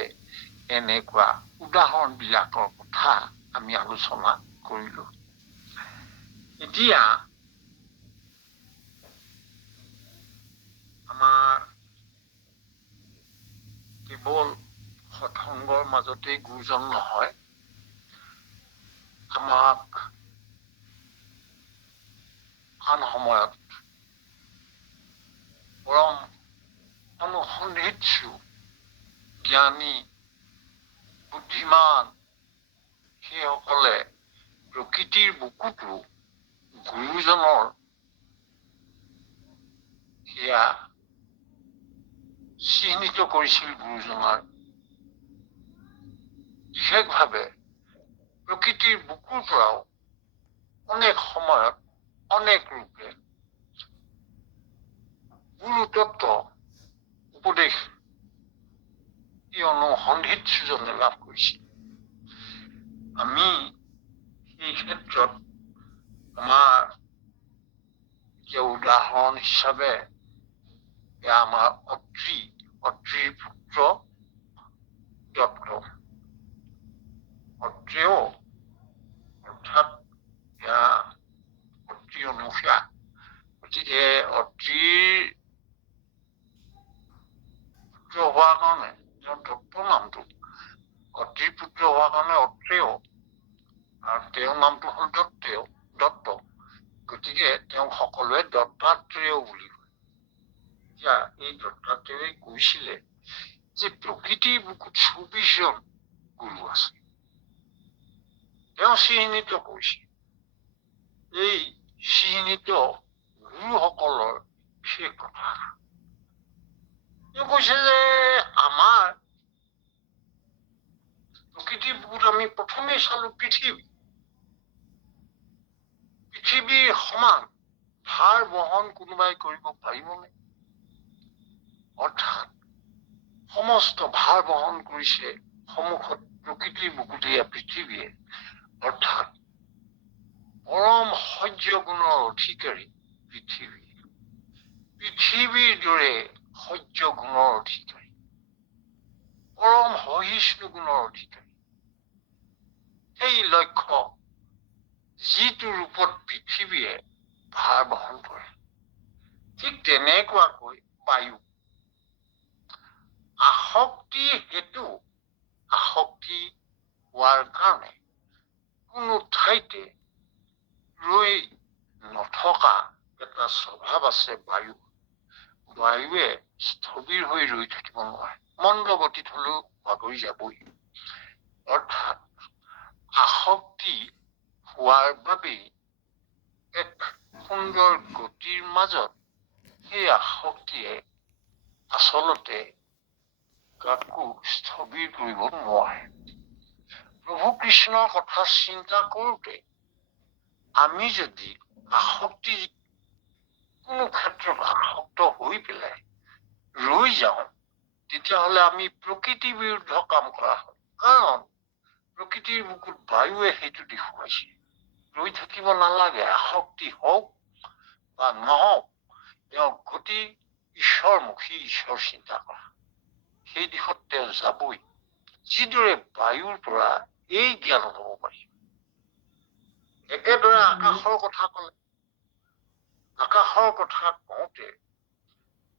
এনেকুৱা উদাহৰণ বিলাকৰ কথা আমি আলোচনা কৰিলো। এতিয়া আমাৰ কেৱল সৎসংগৰ মাজতেই গুৰুজন নহয়, আমাক আন সময়ত পৰম অনুসন্ধিৎসু জ্ঞানী বুদ্ধিমান সেইসকলে প্ৰকৃতিৰ বুকুতো গুৰুজনৰ সেয়া চিহ্নিত কৰিছিল। গুৰুজনাৰ বিশেষভাৱে প্ৰকৃতিৰ বুকুৰ পৰাও অনেক সময়ত অনেক ৰূপে গুৰু তত্ত্ব উপদেশ এই অনুসন্ধিৎসুজনে লাভ কৰিছিল। আমি সেই ক্ষেত্ৰত আমাৰ এতিয়া উদাহৰণ হিচাপে আমাৰ অত্ৰিৰ পুত্ৰ দত্ত, অত্ৰেয় অৰ্থাৎ অত্ৰি অনুসা। গতিকে অত্ৰিৰ পুত্ৰ হোৱাৰ কাৰণে তেওঁৰ দত্ত নামটো, অত্ৰিৰ পুত্ৰ হোৱাৰ কাৰণে অত্ৰেয়, আৰু তেওঁৰ নামটো হল দত্ত। গতিকে তেওঁক সকলোৱে দত্তাত্ৰেয় বুলি কয়। এতিয়া এই দত্তাত্ৰেয়ে কৈছিলে যে প্ৰকৃতিৰ বুকুত 24জন গুৰু আছে, তেওঁ চিহ্নিত কৰিছে। এই চিহ্নিত গুৰুসকলৰ বিশেষ কথা তেওঁ কৈছে যে আমাৰ প্ৰকৃতিৰ বুকুত আমি প্ৰথমেই চালো পৃথিৱী পৃথিৱীৰ সমান ভাৰ বহন কোনোবাই কৰিব পাৰিবনে? অৰ্থাৎ সমস্ত ভাৰ বহন কৰিছে সন্মুখত প্ৰকৃতিৰ বুকুতীয়া পৃথিৱীয়ে, অৰ্থাৎ পৰম সহ্য গুণৰ অধিকাৰী পৃথিৱী। পৃথিৱীৰ দৰে সহ্য গুণৰ অধিকাৰী, পৰম সহিষ্ণু গুণৰ অধিকাৰী। সেই লক্ষ্য যিটো ৰূপত পৃথিৱীয়ে ভাৰ বহন কৰে, ঠিক তেনেকুৱাকৈ বায়ু আসক্তি হেতু, আসক্তি হোৱাৰ কাৰণে কোনো ঠাইতে ৰৈ নথকা এটা স্বভাৱ আছে বায়ু। বায়ুৱে স্থবিৰ হৈ ৰৈ থাকিব নোৱাৰে, মন্দগতিত হলেও বাগৰি যাবই। অৰ্থাৎ আসক্তি হোৱাৰ বাবেই এক সুন্দৰ গতিৰ মাজত সেই আসক্তিয়ে আচলতে কাকো স্থবিৰ কৰিব নোৱাৰে। প্ৰভু কৃষ্ণৰ কথা চিন্তা কৰোঁতে আমি যদি আসক্তি কোনো ক্ষেত্ৰত আসক্ত হৈ পেলাই ৰৈ যাওঁ, তেতিয়াহ'লে আমি প্ৰকৃতিৰ বিৰুদ্ধ কাম কৰা হয়। কাৰণ প্ৰকৃতিৰ বুকুত বায়ুৱে সেইটো দেখুৱাইছে, ৰৈ থাকিব নালাগে, আসক্তি হওক বা নহওক, তেওঁ গতি ঈশ্বৰমুখী, ঈশ্বৰ চিন্তা কৰা, সেই দিশত তেওঁ যাবই। যিদৰে বায়ুৰ পৰা এই জ্ঞান ল'ব পাৰি। একেদৰে আকাশৰ কথা ক'লে, আকাশৰ কথা কওঁতে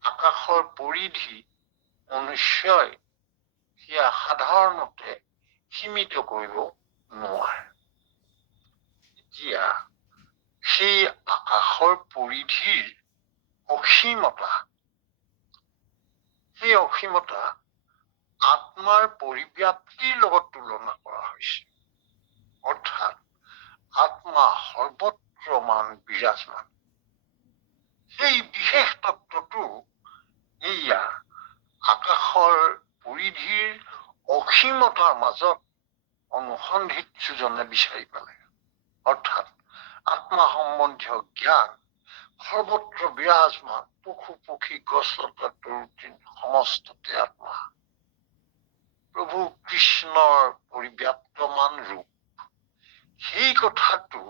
আকাশৰ পৰিধি মনুষ্যই সেয়া সাধাৰণতে সীমিত কৰিব নোৱাৰে। এতিয়া সেই আকাশৰ পৰিধিৰ অসীমতা, সেই অসীমতা আত্মাৰ পৰিব্যাপ্তিৰ লগত তুলনা কৰা হৈছে। অৰ্থাৎ আত্মা সৰ্বত্ৰমান বিৰাজমান। সেই বিশেষ তত্ত্বটো এইয়া আকাশৰ পৰিধিৰ অসীমতাৰ মাজত অনুসন্ধিতজনে বিচাৰি পালে। অৰ্থাৎ আত্মা সম্বন্ধীয় জ্ঞান সৰ্বত্ৰ বিৰাজমান, পশু পক্ষী গছ লতা তৰুতৃণ সমস্ততে আত্মা। প্ৰভু কৃষ্ণৰ পৰিব্যাপ্তমান ৰূপ, সেই কথাটো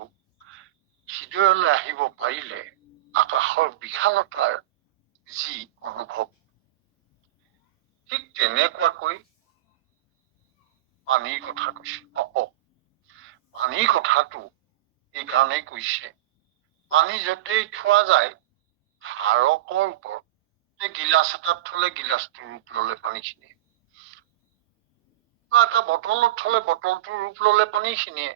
হৃদয়লৈ আহিব পাৰিলে আকাশৰ বিশালতাৰ যি অনুভৱ, ঠিক তেনেকুৱাকৈ পানীৰ কথা কৈছে। পানীৰ কথাটো এইকাৰণেই কৈছে, পানী য'তেই থোৱা যায় ধাৰকৰ ওপৰত, গিলাচ এটাত থলে গিলাচটোৰ ৰূপ ললে পানীখিনি, বা এটা বটলত থলে বটলটোৰ ৰূপ ললে পানীখিনিয়ে,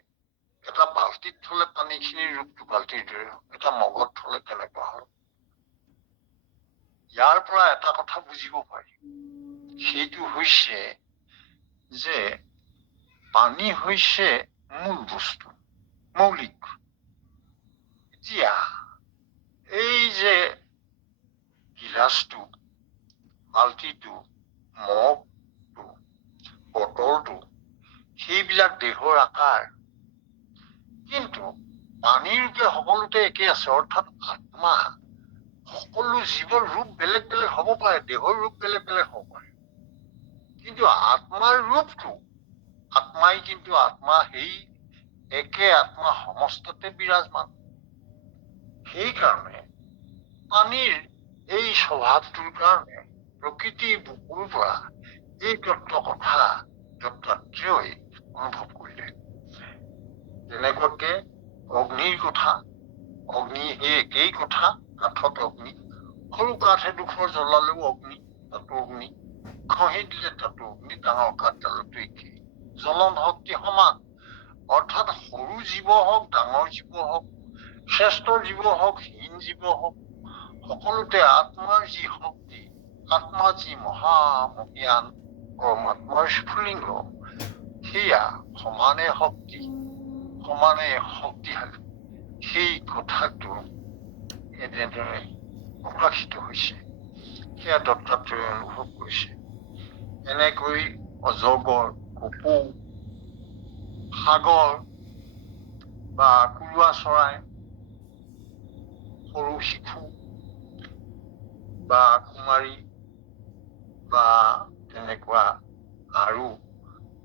এটা বাল্টিত থলে পানীখিনিৰ ৰূপটো বাল্টিৰ দৰে, এটা মগত থলে তেনেকুৱা হল। ইয়াৰ পৰা এটা কথা বুজিব পাৰি, সেইটো হৈছে যে পানী হৈছে মূল বস্তু, মৌলিক। এতিয়া এই যে গিলাচটো, বাল্টিটো, মগটো, বটলটো, সেইবিলাক দেহৰ আকাৰ, কিন্তু পানীৰ ৰূপে সকলোতে একে আছে। অৰ্থাৎ আত্মা সকলো জীৱৰ ৰূপ বেলেগ বেলেগ হব পাৰে, দেহৰ ৰূপ বেলেগ বেলেগ হব পাৰে, কিন্তু আত্মাৰ ৰূপটো, আত্মাই কিন্তু আত্মা, সেই একে আত্মা সমস্ততে বিৰাজমান। সেইকাৰণে পানীৰ এই স্বভাৱটোৰ কাৰণে প্ৰকৃতিৰ বুকুৰ পৰা এই তত্ত্ব কথা দত্তাত্ৰেয়ই অনুভৱ কৰিলে। তেনেকুৱাকে অগ্নিৰ কথা, অগ্নি সেই একেই কথা, কাঠত অগ্নি, সৰু কাঠ এডোখৰ জ্বলালেও অগ্নি, তাতো অগ্নি, ঘঁহি দিলে তাতো অগ্নি, ডাঙৰ কাঠডালতো একেই, জ্বলন শক্তি সমান। অৰ্থাৎ সৰু জীৱ হওক, ডাঙৰ জীৱ হওক, শ্ৰেষ্ঠ জীৱ হওক, হীন জীৱ হওক, সকলোতে আত্মাৰ যি শক্তি, আত্মা যি মহামহিয়ান পৰমাত্মাৰ স্ফুলিংগ, সেয়া সমানে শক্তি, সমানে শক্তিশালী। সেই কথাটো এনেদৰে প্ৰকাশিত হৈছে, সেয়া দত্তাত্ৰেয় অনুভৱ কৰিছে। এনেকৈ অজগৰ, কপৌ, সাগৰ বা কুৰুৱা চৰাই, সৰু শিশু বা কুমাৰী বা তেনেকুৱা আৰু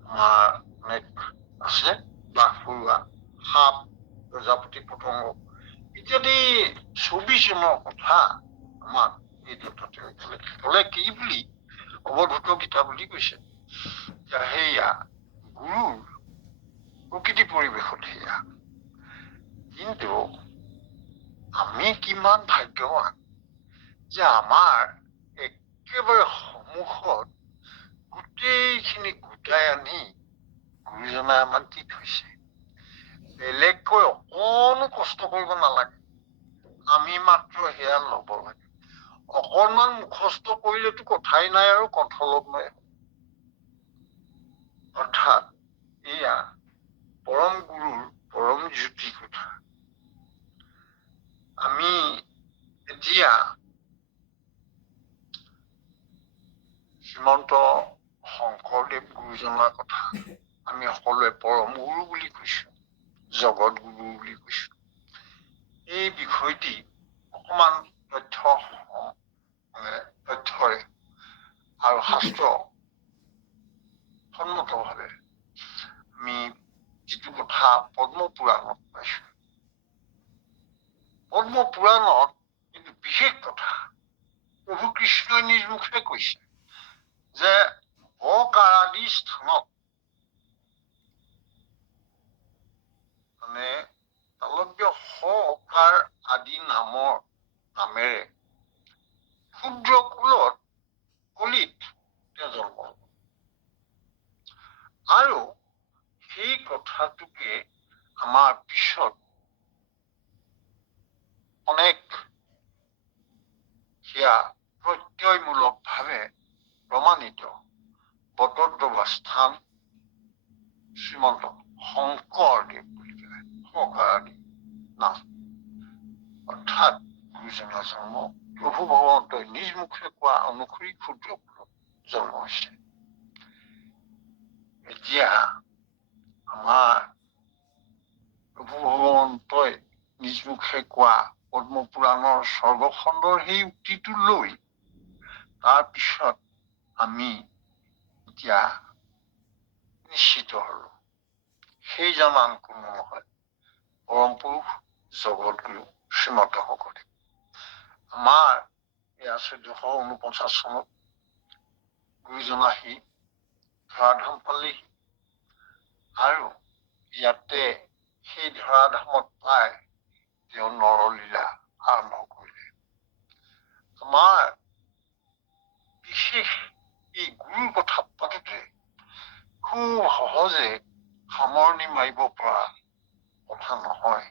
আমাৰ অনেক আছে বাঘ পৰুৱা সাপ প্ৰজাপতি পতংগ ইত্যাদি 24 জনৰ কথা আমাক এই তথ্যতে কলে কি বুলি অৱধূত গীতা বুলি কৈছে যে সেয়া গুৰুৰ প্ৰকৃতি পৰিৱেশত সেয়া কিন্তু আমি কিমান ভাগ্যৱান যে আমাৰ একেবাৰে সন্মুখত গোটেইখিনি গোটাই আনি গুৰুজনাই আমাক দি থৈছে বেলেগকৈ অকণো কষ্ট কৰিব নালাগে আমি মাত্ৰ সেয়া ল'ব লাগে অকণমান মুখস্থ কৰিলেতো কথাই নাই আৰু কণ্ঠলগ্ন নাই অৰ্থাৎ এয়া পৰম গুৰুৰ পৰম জ্যোতি কথা আমি এতিয়া শ্ৰীমন্ত শংকৰদেৱ গুৰুজনাৰ কথা আমি সকলোৱে পৰম গুৰু বুলি কৈছো জগত গুৰু বুলি কৈছো এই বিষয়টি অকমান তথ্যৰে আৰু শাস্ত্ৰ সন্মতভাৱে আমি যিটো কথা পদ্ম পুৰাণত পাইছো পদ্ম পুৰাণত কিন্তু বিশেষ কথা প্ৰভু কৃষ্ণই নিজ মুখে কৈছে যে অকাৰাদি স্থানত মানে তালব্য অকাৰ আদি নামেৰে ক্ষুদ্ৰ কুলত কলিত তেওঁ জন্ম হব আৰু সেই কথাটোকে আমাৰ পিছত অনেক সেয়া প্ৰত্যয়মূলক ভাৱে প্ৰমাণিত বটদ্ৰৱা স্থান শ্ৰীমন্ত শংকৰদেৱ বুলি কয় শংকৰাদি নাম অৰ্থাৎ গুৰুজনাৰ জন্ম প্ৰভু ভগৱন্তই নিজ মুখে কোৱা অনুসৰি ক্ষুদ্ৰ কুলত জন্ম হৈছে এতিয়া আমাৰ প্ৰভু ভগৱন্তই নিজ মুখে কোৱা পদ্ম পুৰাণৰ সৰ্বখণ্ডৰ সেই উক্তিটো লৈ তাৰপিছত আমি এতিয়া নিশ্চিত হলো সেইজন আন কোনো নহয় পৰম পুৰুষ জগত গুৰু শ্ৰীমন্ত শংকৰদেৱ আমাৰ এয়া 1449 চনত গুৰুজন আহি ধৰাধাম পালেহি আৰু ইয়াতে সেই ধৰাধামত পাই তেওঁ নৰলীলা আৰম্ভ কৰিলে আমাৰ বিশেষ এই গুৰুৰ কথা পাতোতে খুব সহজে সামৰণি মাৰিব পৰা কথা নহয়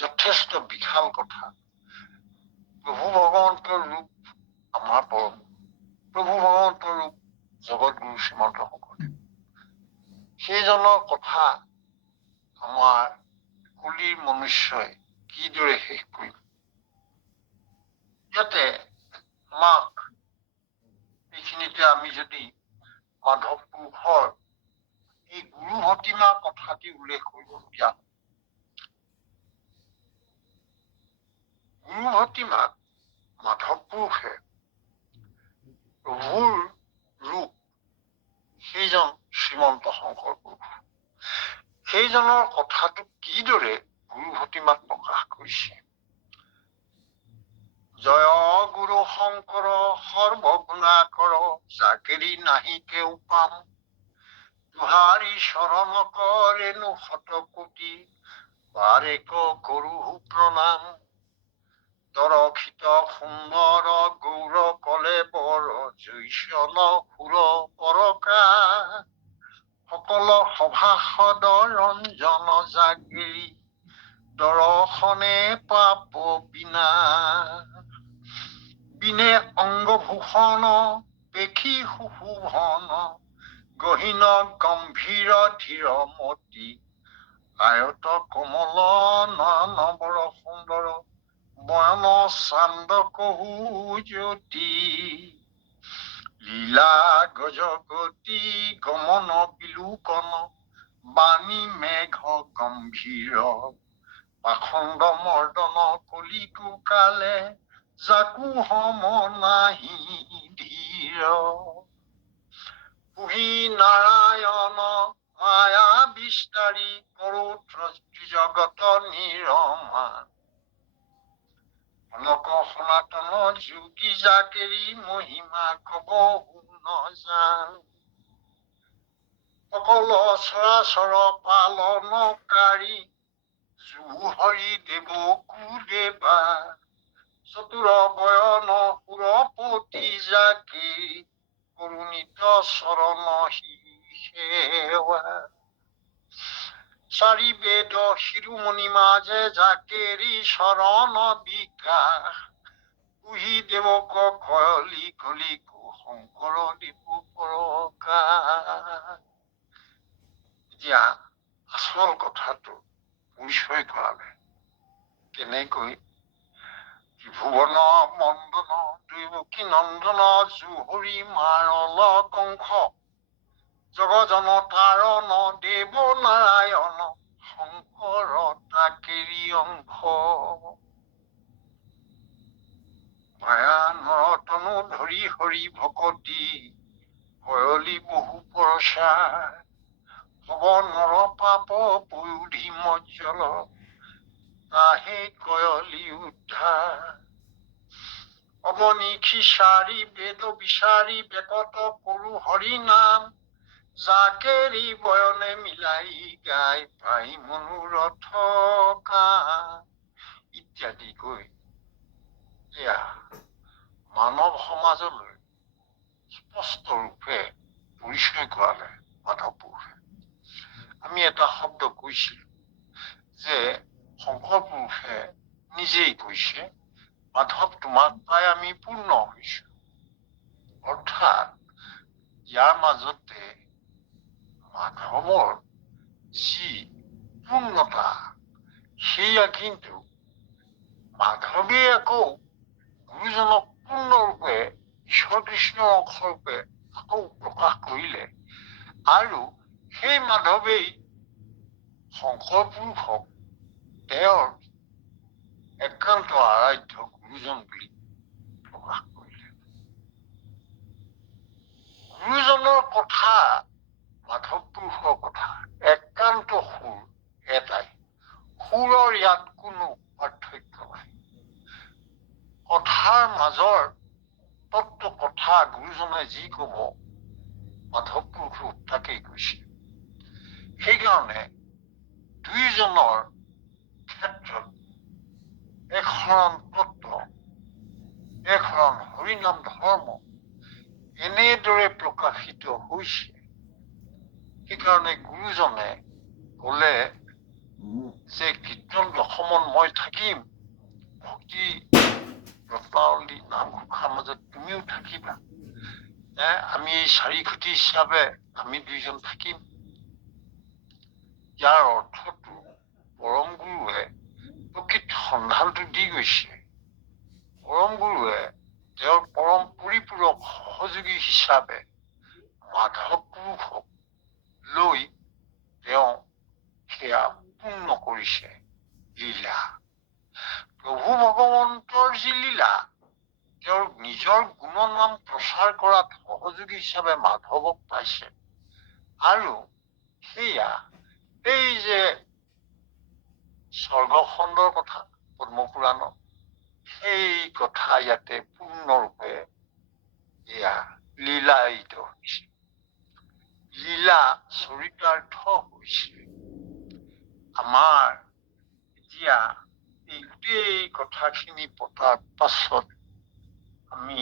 যথেষ্ট বিশাল কথা প্ৰভু ভগৱন্তৰ ৰূপ আমাৰ পৰম প্ৰভু ভগৱন্তৰ ৰূপ জগত গুৰু শ্ৰীমন্ত শংকৰদেৱ সেইজনৰ কথা আমাৰ কলিৰ মনুষ্যই কিদৰে শেষ কৰিব ইয়াতে আমাক এইখিনিতে আমি যদি মাধৱ পুৰুষৰ এই গুৰু ভতিমা কথাটি উল্লেখ কৰিবলগীয়া গুৰু ভতিমাক মাধৱ পুৰুষে প্ৰভুৰ ৰূপ সেইজন শ্ৰীমন্ত শংকৰ পুৰুষ সেইজনৰ কথাটো কিদৰে গুৰু ভতিমাক প্ৰকাশ কৰিছে জয় গুৰু শংকৰ সৰ্বগুণাকৰ চাকেৰি নাহি কেও পাম তুহাৰি শৰণ কৰেনো শত কোটি বাৰেক কৰো প্ৰণাম দৰক্ষিত সুন্দৰ গৌৰ কলে বৰ জৈশ্যন সুৰ পৰকা সকল সভাসদ ৰঞ্জন জাগিৰি দৰ্শনে পাপ বিনা বিনে অংগভূষণ পেখি সুশোভন গহীন গম্ভীৰ ধীৰ মতি আয়ত কমল নয়ন বৰ সুন্দৰ বয়ন চান্দ কহু জ্যোতি লীলা গজগতি গমন বিলোকন বাণী মেঘ গম্ভীৰ পাখণ্ড মৰ্দন কলিকু কালে জাকু সম নাহি ধীৰ পুহি নাৰায়ণ মায়া বিস্তাৰী কৰো জগত নিৰমান অনক সনাতন যোগী জাকেৰি মহিমা কব নজান সকল চৰাচৰ পালনকাৰী জুহৰি দেৱ কুদেৱা চতুৰ বয়ন সুৰপতি জাকি কৰুণিত চৰণ সেৱা চাৰি বেদ শিৰোমণি মাজে জাকেৰি চৰণ বিকাশ পুহি দেৱক কলি কলিকো শংকৰ দেৱ প্ৰকাশ এতিয়া আচল কথাটো পৰিচয় কৰালে কেনেকৈ ত্ৰিভুৱন মণ্ডন দেৱকী নন্দন জুহৰি মাৰল কংস জগজন তাৰণ দেৱ নাৰায়ণ শংকৰ তাকেৰি অংশ মায়া নৰতনু ধৰি হৰি ভকতি কয়লি বহু পৰচাৰ হব নৰ পাপ পয়োধি মজ্জল তাহে কয়লি উদ্ধাৰ অবনিশি সাৰি বেদ বিচাৰি বেকত কৰো হৰি নাম জাকেৰি বয়নে মিলাই গাই পাই মনোৰথ কাম ইত্যাদি কৈ এয়া মানৱ সমাজলৈ স্পষ্ট ৰূপে পৰিচয় কৰালে মাধৱ পুৰুষে আমি এটা শব্দ কৈছিলো যে শংকৰ পুৰুষে নিজেই কৈছে মাধৱ তোমাক পাই আমি পূৰ্ণ হৈছো অৰ্থাৎ ইয়াৰ মাজতে মাধৱৰ যি পূৰ্ণতা সেয়া কিন্তু মাধৱে আকৌ গুৰুজনক পূৰ্ণৰূপে ঈশ্বৰ কৃষ্ণৰ অংশৰূপে আকৌ প্ৰকাশ কৰিলে আৰু সেই মাধৱেই শংকৰ পুৰুষক তেওঁৰ একান্ত আৰাধ্য গুৰুজন বুলি প্ৰকাশ কৰিলে গুৰুজনৰ কথা মাধৱ পুৰুষৰ কথা একান্ত সুৰ এটাই সুৰৰ ইয়াত কোনো পাৰ্থক্য নাই কথাৰ মাজৰ তত্ত্ব কথা গুৰুজনে যি কব মাধৱ পুৰুষে তাকেই কৈছে সেইকাৰণে দুইজনৰ ক্ষেত্ৰত একশৰণ তত্ত্ব একশৰণ হৰিনাম ধৰ্ম এনেদৰে প্ৰকাশিত হৈছে সেইকাৰণে গুৰুজনে কলে যে কীৰ্তন দশমত মই থাকিম ভক্তি ৰত্নাৱলী নামঘোষাৰ মাজত তুমিও থাকিবা আমি এই চাৰি খুঁটি হিচাপে আমি দুইজন থাকিম ইয়াৰ অৰ্থটো পৰম গুৰুৱে প্ৰকৃত সন্ধানটো দি গৈছে পৰম গুৰুৱে তেওঁৰ পৰম পৰিপূৰক সহযোগী হিচাপে মাধৱ পুৰুষক লৈ তেওঁ সেয়া পূৰ্ণ কৰিছে লীলা প্ৰভু ভগৱন্তৰ যি লীলা তেওঁৰ নিজৰ গুণনাম প্ৰচাৰ কৰাত সহযোগী হিচাপে মাধৱক পাইছে আৰু সেয়া এই যে স্বৰ্গখণ্ডৰ কথা পদ্মপুৰাণত সেই কথা ইয়াতে পূৰ্ণৰূপে এয়া লীলায়িত হৈছে লীলা চৰিতাৰ্থ হৈছে আমাৰ এতিয়া এই গোটেই কথাখিনি পতাৰ পাছত আমি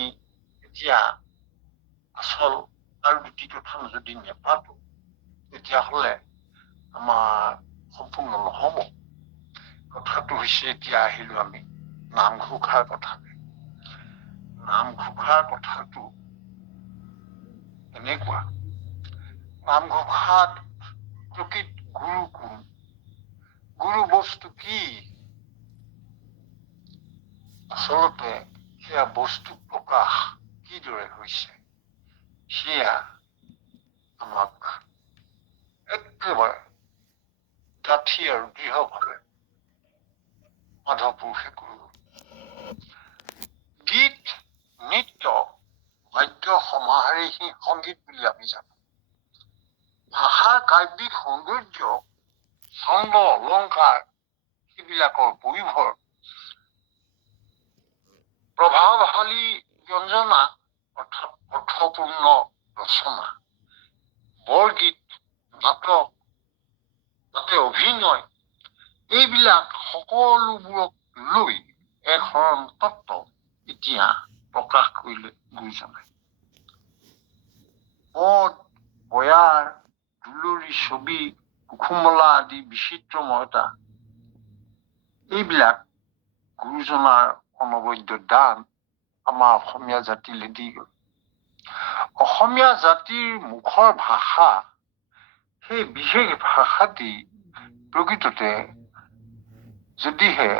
এতিয়া আচল আৰু দুটি কথা যদি নেপাতো তেতিয়াহলে আমাৰ সম্পূৰ্ণ নহব কথাটো হৈছে এতিয়া আহিলো আমি নামঘোষাৰ কথালৈ নামঘোষাৰ কথাটো এনেকুৱা নামঘোষাত প্ৰকৃত গুৰু কোন গুৰু বস্তু কি আচলতে সেয়া বস্তু প্ৰকাশ কিদৰে হৈছে সেয়া আমাক একেবাৰে ডাঠি আৰু দৃঢ়ভাৱে মাধৱ পুৰুষে কৰিব। গীত, নৃত্য, বাদ্য সমাহাৰেই সি সংগীত বুলি আমি জানো। ভাষাৰ কাব্যিক সৌন্দৰ্য, ছন্দ, অলংকাৰ সেইবিলাকৰ পৰিভৰ, প্ৰভাৱশালী ব্যঞ্জনা অৰ্থাৎ অৰ্থপূৰ্ণ ৰচনা, বৰগীত, নাটক, তাতে অভিনয়, এইবিলাক সকলোবোৰক লৈ এখন তত্ত্ব এতিয়া প্ৰকাশ কৰিলে গুৰুজনাই। পদ, বয়াৰ, দুলৰি, ছবি, কুসুমলা আদি বিচিত্ৰময়তা, এইবিলাক গুৰুজনাৰ অনবদ্য দান আমাৰ অসমীয়া জাতিলে দি গ'ল। অসমীয়া জাতিৰ মুখৰ ভাষা, সেই বিশেষ ভাষাটি প্ৰকৃততে যদিহে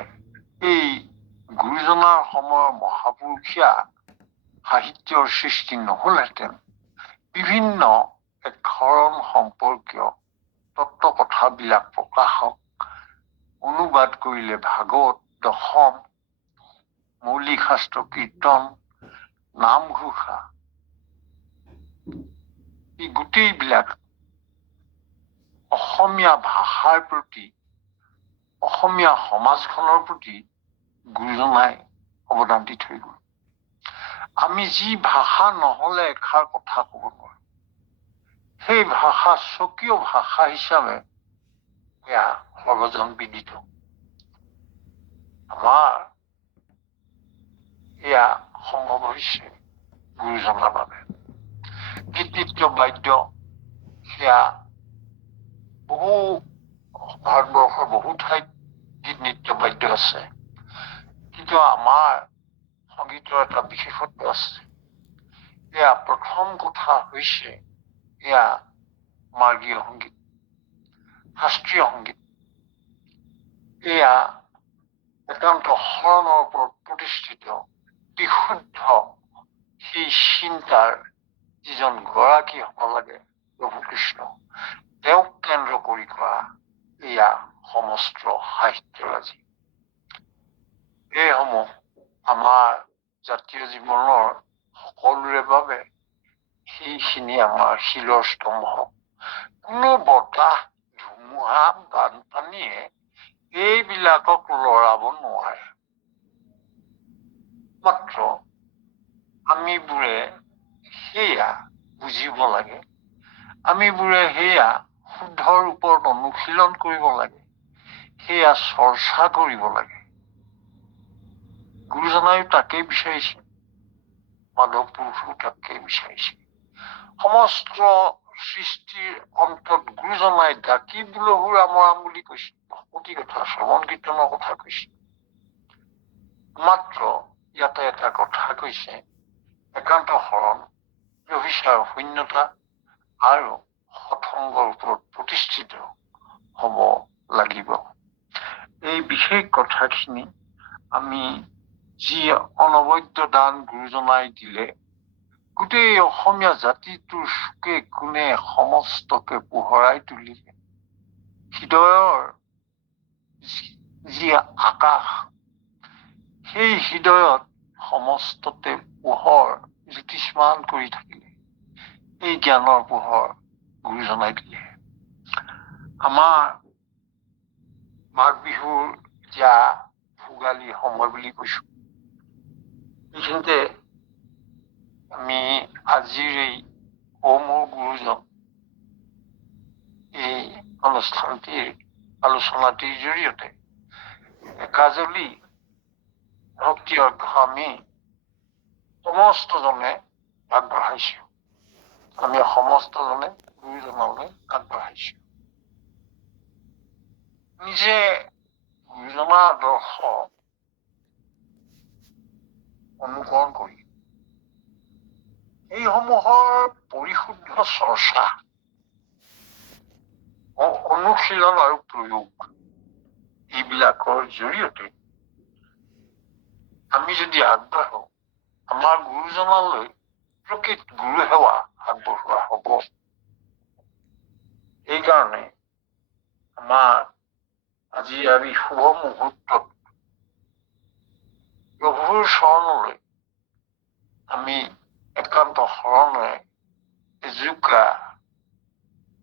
এই গুৰুজনাৰ সময়ৰ মহাপুৰুষীয়া সাহিত্যৰ সৃষ্টি নহলহেঁতেন, বিভিন্ন ক্ষৰণ সম্পৰ্কীয় তত্ত্ব কথাবিলাক প্ৰকাশক, অনুবাদ কৰিলে ভাগৱত, দশম, মৌলিক শাস্ত্ৰ, কীৰ্তন, নামঘোষা, এই গোটেইবিলাক অসমীয়া ভাষাৰ প্ৰতি, অসমীয়া সমাজখনৰ প্ৰতি গুৰুজনাই অৱদান দি থৈ গ'ল। আমি যি ভাষা নহলে এষাৰ কথা ক'ব নোৱাৰো, সেই ভাষা স্বকীয় ভাষা হিচাপে এয়া সৰ্বজন বিদিত। আমাৰ এয়া সম্ভৱ হৈছে গুৰুজনাৰ বাবে। গীত, নৃত্য, বাদ্য সেয়া বহু ভাৰতবৰ্ষৰ বহু ঠাইত গীত, নৃত্য, বাদ্য আছে, কিন্তু আমাৰ সংগীতৰ এটা বিশেষত্ব আছে। এয়া প্ৰথম কথা হৈছে এয়া মাৰ্গীয় সংগীত, শাস্ত্ৰীয় সংগীত। এয়া একান্ত শৰণৰ ওপৰত প্ৰতিষ্ঠিত বিশুদ্ধ সেই চিন্তাৰ যিজন গৰাকী হ'ব লাগে প্ৰভু কৃষ্ণ, তেওঁক কেন্দ্ৰ কৰি কৰা এয়া সমস্ত সাহিত্যৰাজি। এইসমূহ আমাৰ জাতীয় জীৱনৰ সকলোৰে বাবে সেইখিনি আমাৰ শিলৰ স্তম্ভ। কোনো বতাহ, ধুমুহা, বানপানীয়ে এইবিলাকক লৰাব নোৱাৰে। মাত্ৰ আমিবোৰে সেয়া বুজিব লাগে, আমিবোৰে সেয়া শুদ্ধৰ ওপৰত অনুশীলন কৰিব লাগে, সেয়া চৰ্চা কৰিব লাগে। গুৰুজনায়ো তাকেই বিচাৰিছে, মাধৱ পুৰুষেও তাকেই বিচাৰিছে। সমস্ত সৃষ্টিৰ অন্তত গুৰুজনাই ডাকি বুলহু ৰামৰাম বুলি কৈছে, ভকতি কথা, শ্ৰৱণ কীৰ্তনৰ কথা কৈছে। মাত্ৰ ইয়াতে এটা কথা কৈছে, একান্ত শৰণ, ব্যভিচাৰ শূন্যতা আৰু সৎসংগৰ ওপৰত প্ৰতিষ্ঠিত হ'ব লাগিব। এই বিশেষ কথাখিনি আমি যি অনবদ্য দান গুৰুজনাই দিলে, গোটেই অসমীয়া জাতিটোৰ চুকে কোণে সমস্তকে পোহৰাই তুলিলে। হৃদয়ৰ যি আকাশ, সেই হৃদয়ত সমস্ততে পোহৰ জ্যোতিষ্মান কৰি থাকিলে। এই জ্ঞানৰ পোহৰ গুৰুজনাই দিলে। আমাৰ মাঘ বিহুৰ এতিয়া ভোগালী সময় বুলি কৈছো, এইখিনিতে আমি আজিৰ এই মোৰ গুৰুজন এই অনুষ্ঠানটিৰ আলোচনাটিৰ জৰিয়তে একাজলি ভক্তি অৰ্ঘ আমি সমস্তজনে আগবঢ়াইছো, আমি সমস্তজনে গুৰুজনলৈ আগবঢ়াইছো। নিজে গুৰুজনাৰ আদৰ্শ অনুকৰণ কৰি এইসমূহৰ পৰিশুদ্ধ চৰ্চা, অনুশীলন আৰু প্ৰয়োগ, এইবিলাকৰ জৰিয়তে আমি যদি আগবাঢ়ো, আমাৰ গুৰুজনালৈ প্ৰকৃত গুৰু সেৱা আগবঢ়োৱা হ'ব। সেইকাৰণে আমাৰ আজি আমি শুভ মুহূৰ্তত প্ৰভুৰ চৰণলৈ আমি একান্ত শৰণেৰে জোকা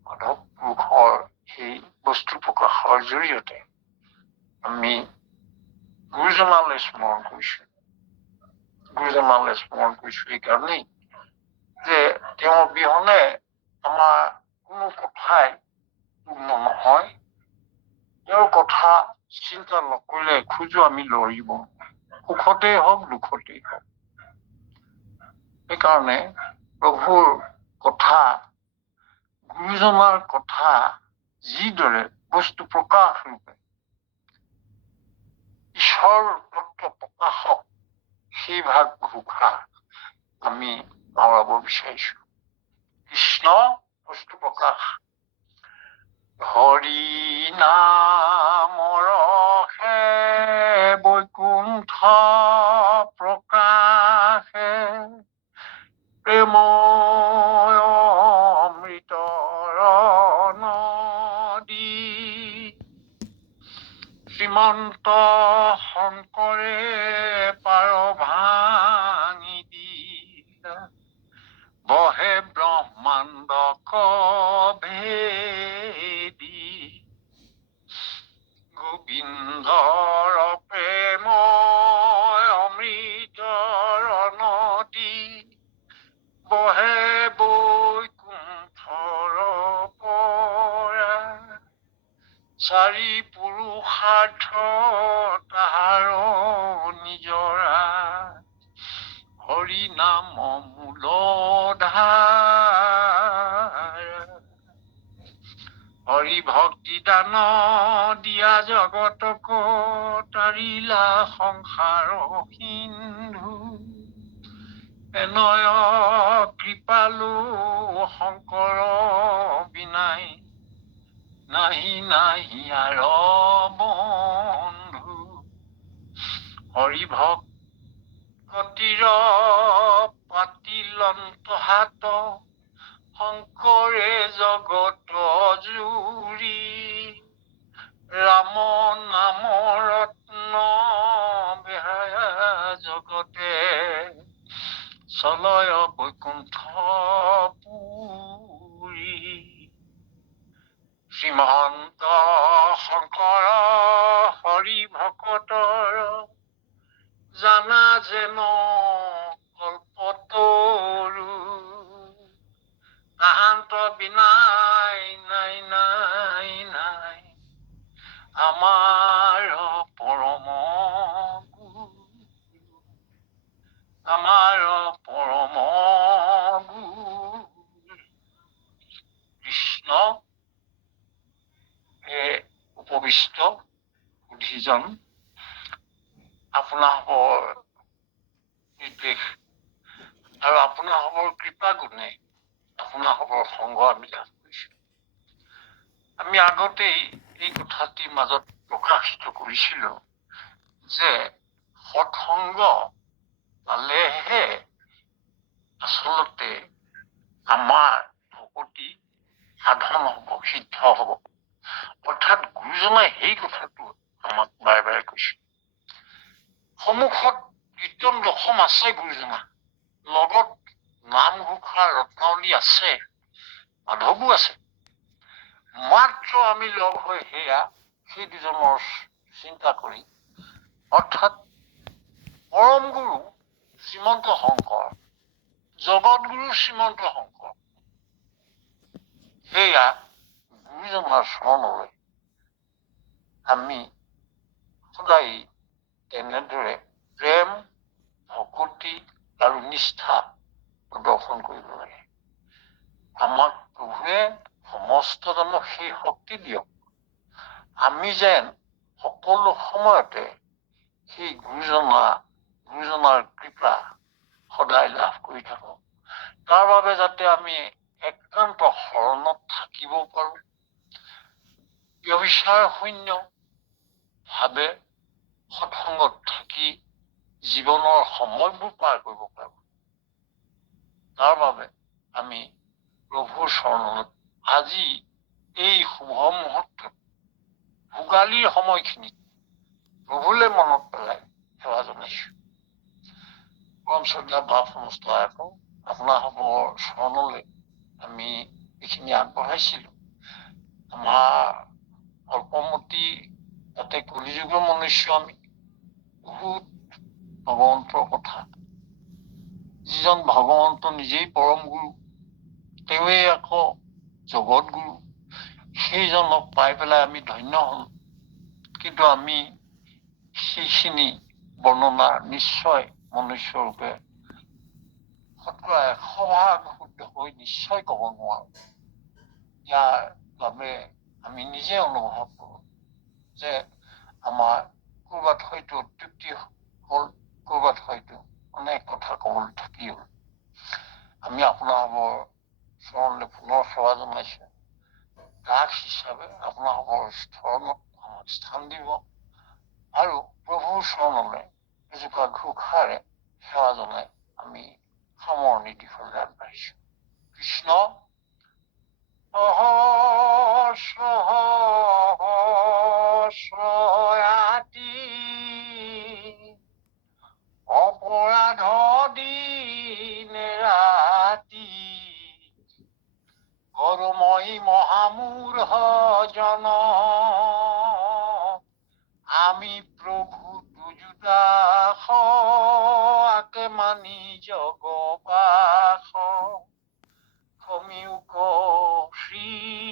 মাধৱ পুৰুষৰ সেই বস্তু প্ৰকাশৰ জৰিয়তে আমি গুৰুজনালৈ স্মৰণ কৰিছো। গুৰুজনালৈ স্মৰণ কৰিছো এইকাৰণেই যে তেওঁৰ অবিহনে আমাৰ কোনো কথাই পূৰ্ণ নহয়। তেওঁৰ কথা চিন্তা নকৰিলে খোজো আমি লৰিব, সুখতেই হওক দুখতেই হওক। সেইকাৰণে প্ৰভুৰ কথা, গুৰুজনাৰ কথা যিদৰে বস্তু প্ৰকাশ ৰূপে ঈশ্বৰ তত্ত্ব প্ৰকাশক সেই ভাগ ঘোষা আমি আওৰাব বিচাৰিছো। কৃষ্ণ বস্তু প্ৰকাশ হৰি নামৰ হে বৈকুণ্ঠ প্ৰকাশে প্ৰেময় অমৃতৰ নদী শ্ৰীমন্ত শংকৰে পাৰ ভাঙি দিলা বহে ব্ৰহ্মাণ্ড ভেদি গোবিন্দৰ প্ৰেময় অমৃতৰ নদী বহে বৈকুণ্ঠৰ পৰা চাৰি পুৰুষাৰ্থ তাহাৰ নিজৰা হৰি নাম মূলধাৰা হৰি ভক্তি দান দিয়া জগতক তাৰিলা সংসাৰ সিন্ধু এনয় কৃপালু শংকৰ বিনাই নাহি নাহি আৰ বন্ধু হৰি ভক্তিৰ পাতিলন্ত হাত শংকৰে জগত জুৰি ৰাম নাম ৰত্ন বেহায়া জগতে চলয় বৈকুণ্ঠ পুৰী শ্ৰীমন্ত শংকৰ হৰি ভকতৰ জানা যেন কল্পতৰু তাহান্ত বিনাই নাই নাই নাই আমাৰ পৰম গুৰু আমাৰ পৰম গুৰু কৃষ্ণ উপবিষ্ট বুদ্ধিজন আপোনাসৱৰ নিৰ্দেশ আৰু আপোনাসৱৰ কৃপা গুণে আপোনাসৱৰ সংগ আমি লাভ কৰিছো। আমি আগতেই এই কথাটি মাজত প্ৰকাশিত কৰিছিলো যে সৎসংগ পালেহে আচলতে আমাৰ ভকতি সাধন হব, সিদ্ধ হব। অৰ্থাৎ গুৰুজনাই সেই কথাটো আমাক বাৰে বাৰে কৈছে। সন্মুখত কীৰ্তন দশম আছে গুৰুজনা, লগত নামঘোষা ৰত্নাৱলী আছে, মাধৱো আছে। মাত্ৰ আমি লগ হৈ সেয়া সেই দুজনৰ চিন্তা কৰি অৰ্থাৎ পৰম গুৰু শ্ৰীমন্ত শংকৰ, জগতগুৰু শ্ৰীমন্ত শংকৰ, সেয়া গুৰুজনাৰ চৰণলৈ আমি সদায় তেনেদৰে প্ৰেম, ভকতি আৰু নিষ্ঠা প্ৰদৰ্শন কৰিব লাগে। আমাক প্ৰভুৱে সমস্ত জনক সেই শক্তি দিয়ক, আমি যেন সকলো সময়তে সেই গুৰুজনাৰ কৃপা সদায় লাভ কৰি থাকো। তাৰ বাবে যাতে আমি একান্ত শৰণত থাকিব পাৰো, ব্যভিচাৰ শূন্য ভাৱে সৎসংগত থাকি জীৱনৰ সময়বোৰ পাৰ কৰিব পাৰো। তাৰ বাবে আমি প্ৰভুৰ চৰণত আজি এই শুভ মুহূৰ্তত ভোগালীৰ সময়খিনিত প্ৰভুলৈ মনত পেলাই সেৱা জনাইছো। পৰম শ্ৰদ্ধা ভাৱ সমস্ত আকৌ আপোনাৰসমূহৰ চৰণলৈ আমি এইখিনি আগবঢ়াইছিলো। আমাৰ অল্পমতি তাতে কলিযুগৰ মনুষ্য আমি বহুত ভগৱন্তৰ কথা, যিজন ভগৱন্ত নিজেই পৰম গুৰু, তেওঁৱেই আকৌ জগত গুৰু, সেইজনক পাই পেলাই আমি ধন্য হল। কিন্তু আমি সেইখিনি বৰ্ণনা নিশ্চয় মনুষ্যৰূপে শতকৰা 100% শুদ্ধ হৈ নিশ্চয় কব নোৱাৰো। ইয়াৰ বাবে আমি নিজে অনুভৱ কৰো যে আমাৰ কৰবাত হয়তো তৃপ্তি হল, কৰবাত হয়তো অনেক কথা কবলৈ থাকি হল। আমি আপোনালোকৰ চৰণলৈ পুনৰ সেৱা জনাইছো। দাস হিচাপে আপোনালোকৰ চৰণত আমাক স্থান দিব আৰু প্ৰভুৰ চৰণলৈ এজোপা ঘোষাৰে সেৱা জনাই আমি সামৰণি দিশলৈ আগবাঢ়িছো। কৃষ্ণ সহস্ৰয়াতি অপৰাধ দিনে ৰাতি, গৰুময়ী মহামূঢ় জন, আমি প্ৰভু তুজু দাস, আকে মানি জগবাস, সমীউক শ্ৰীমধুসূদন।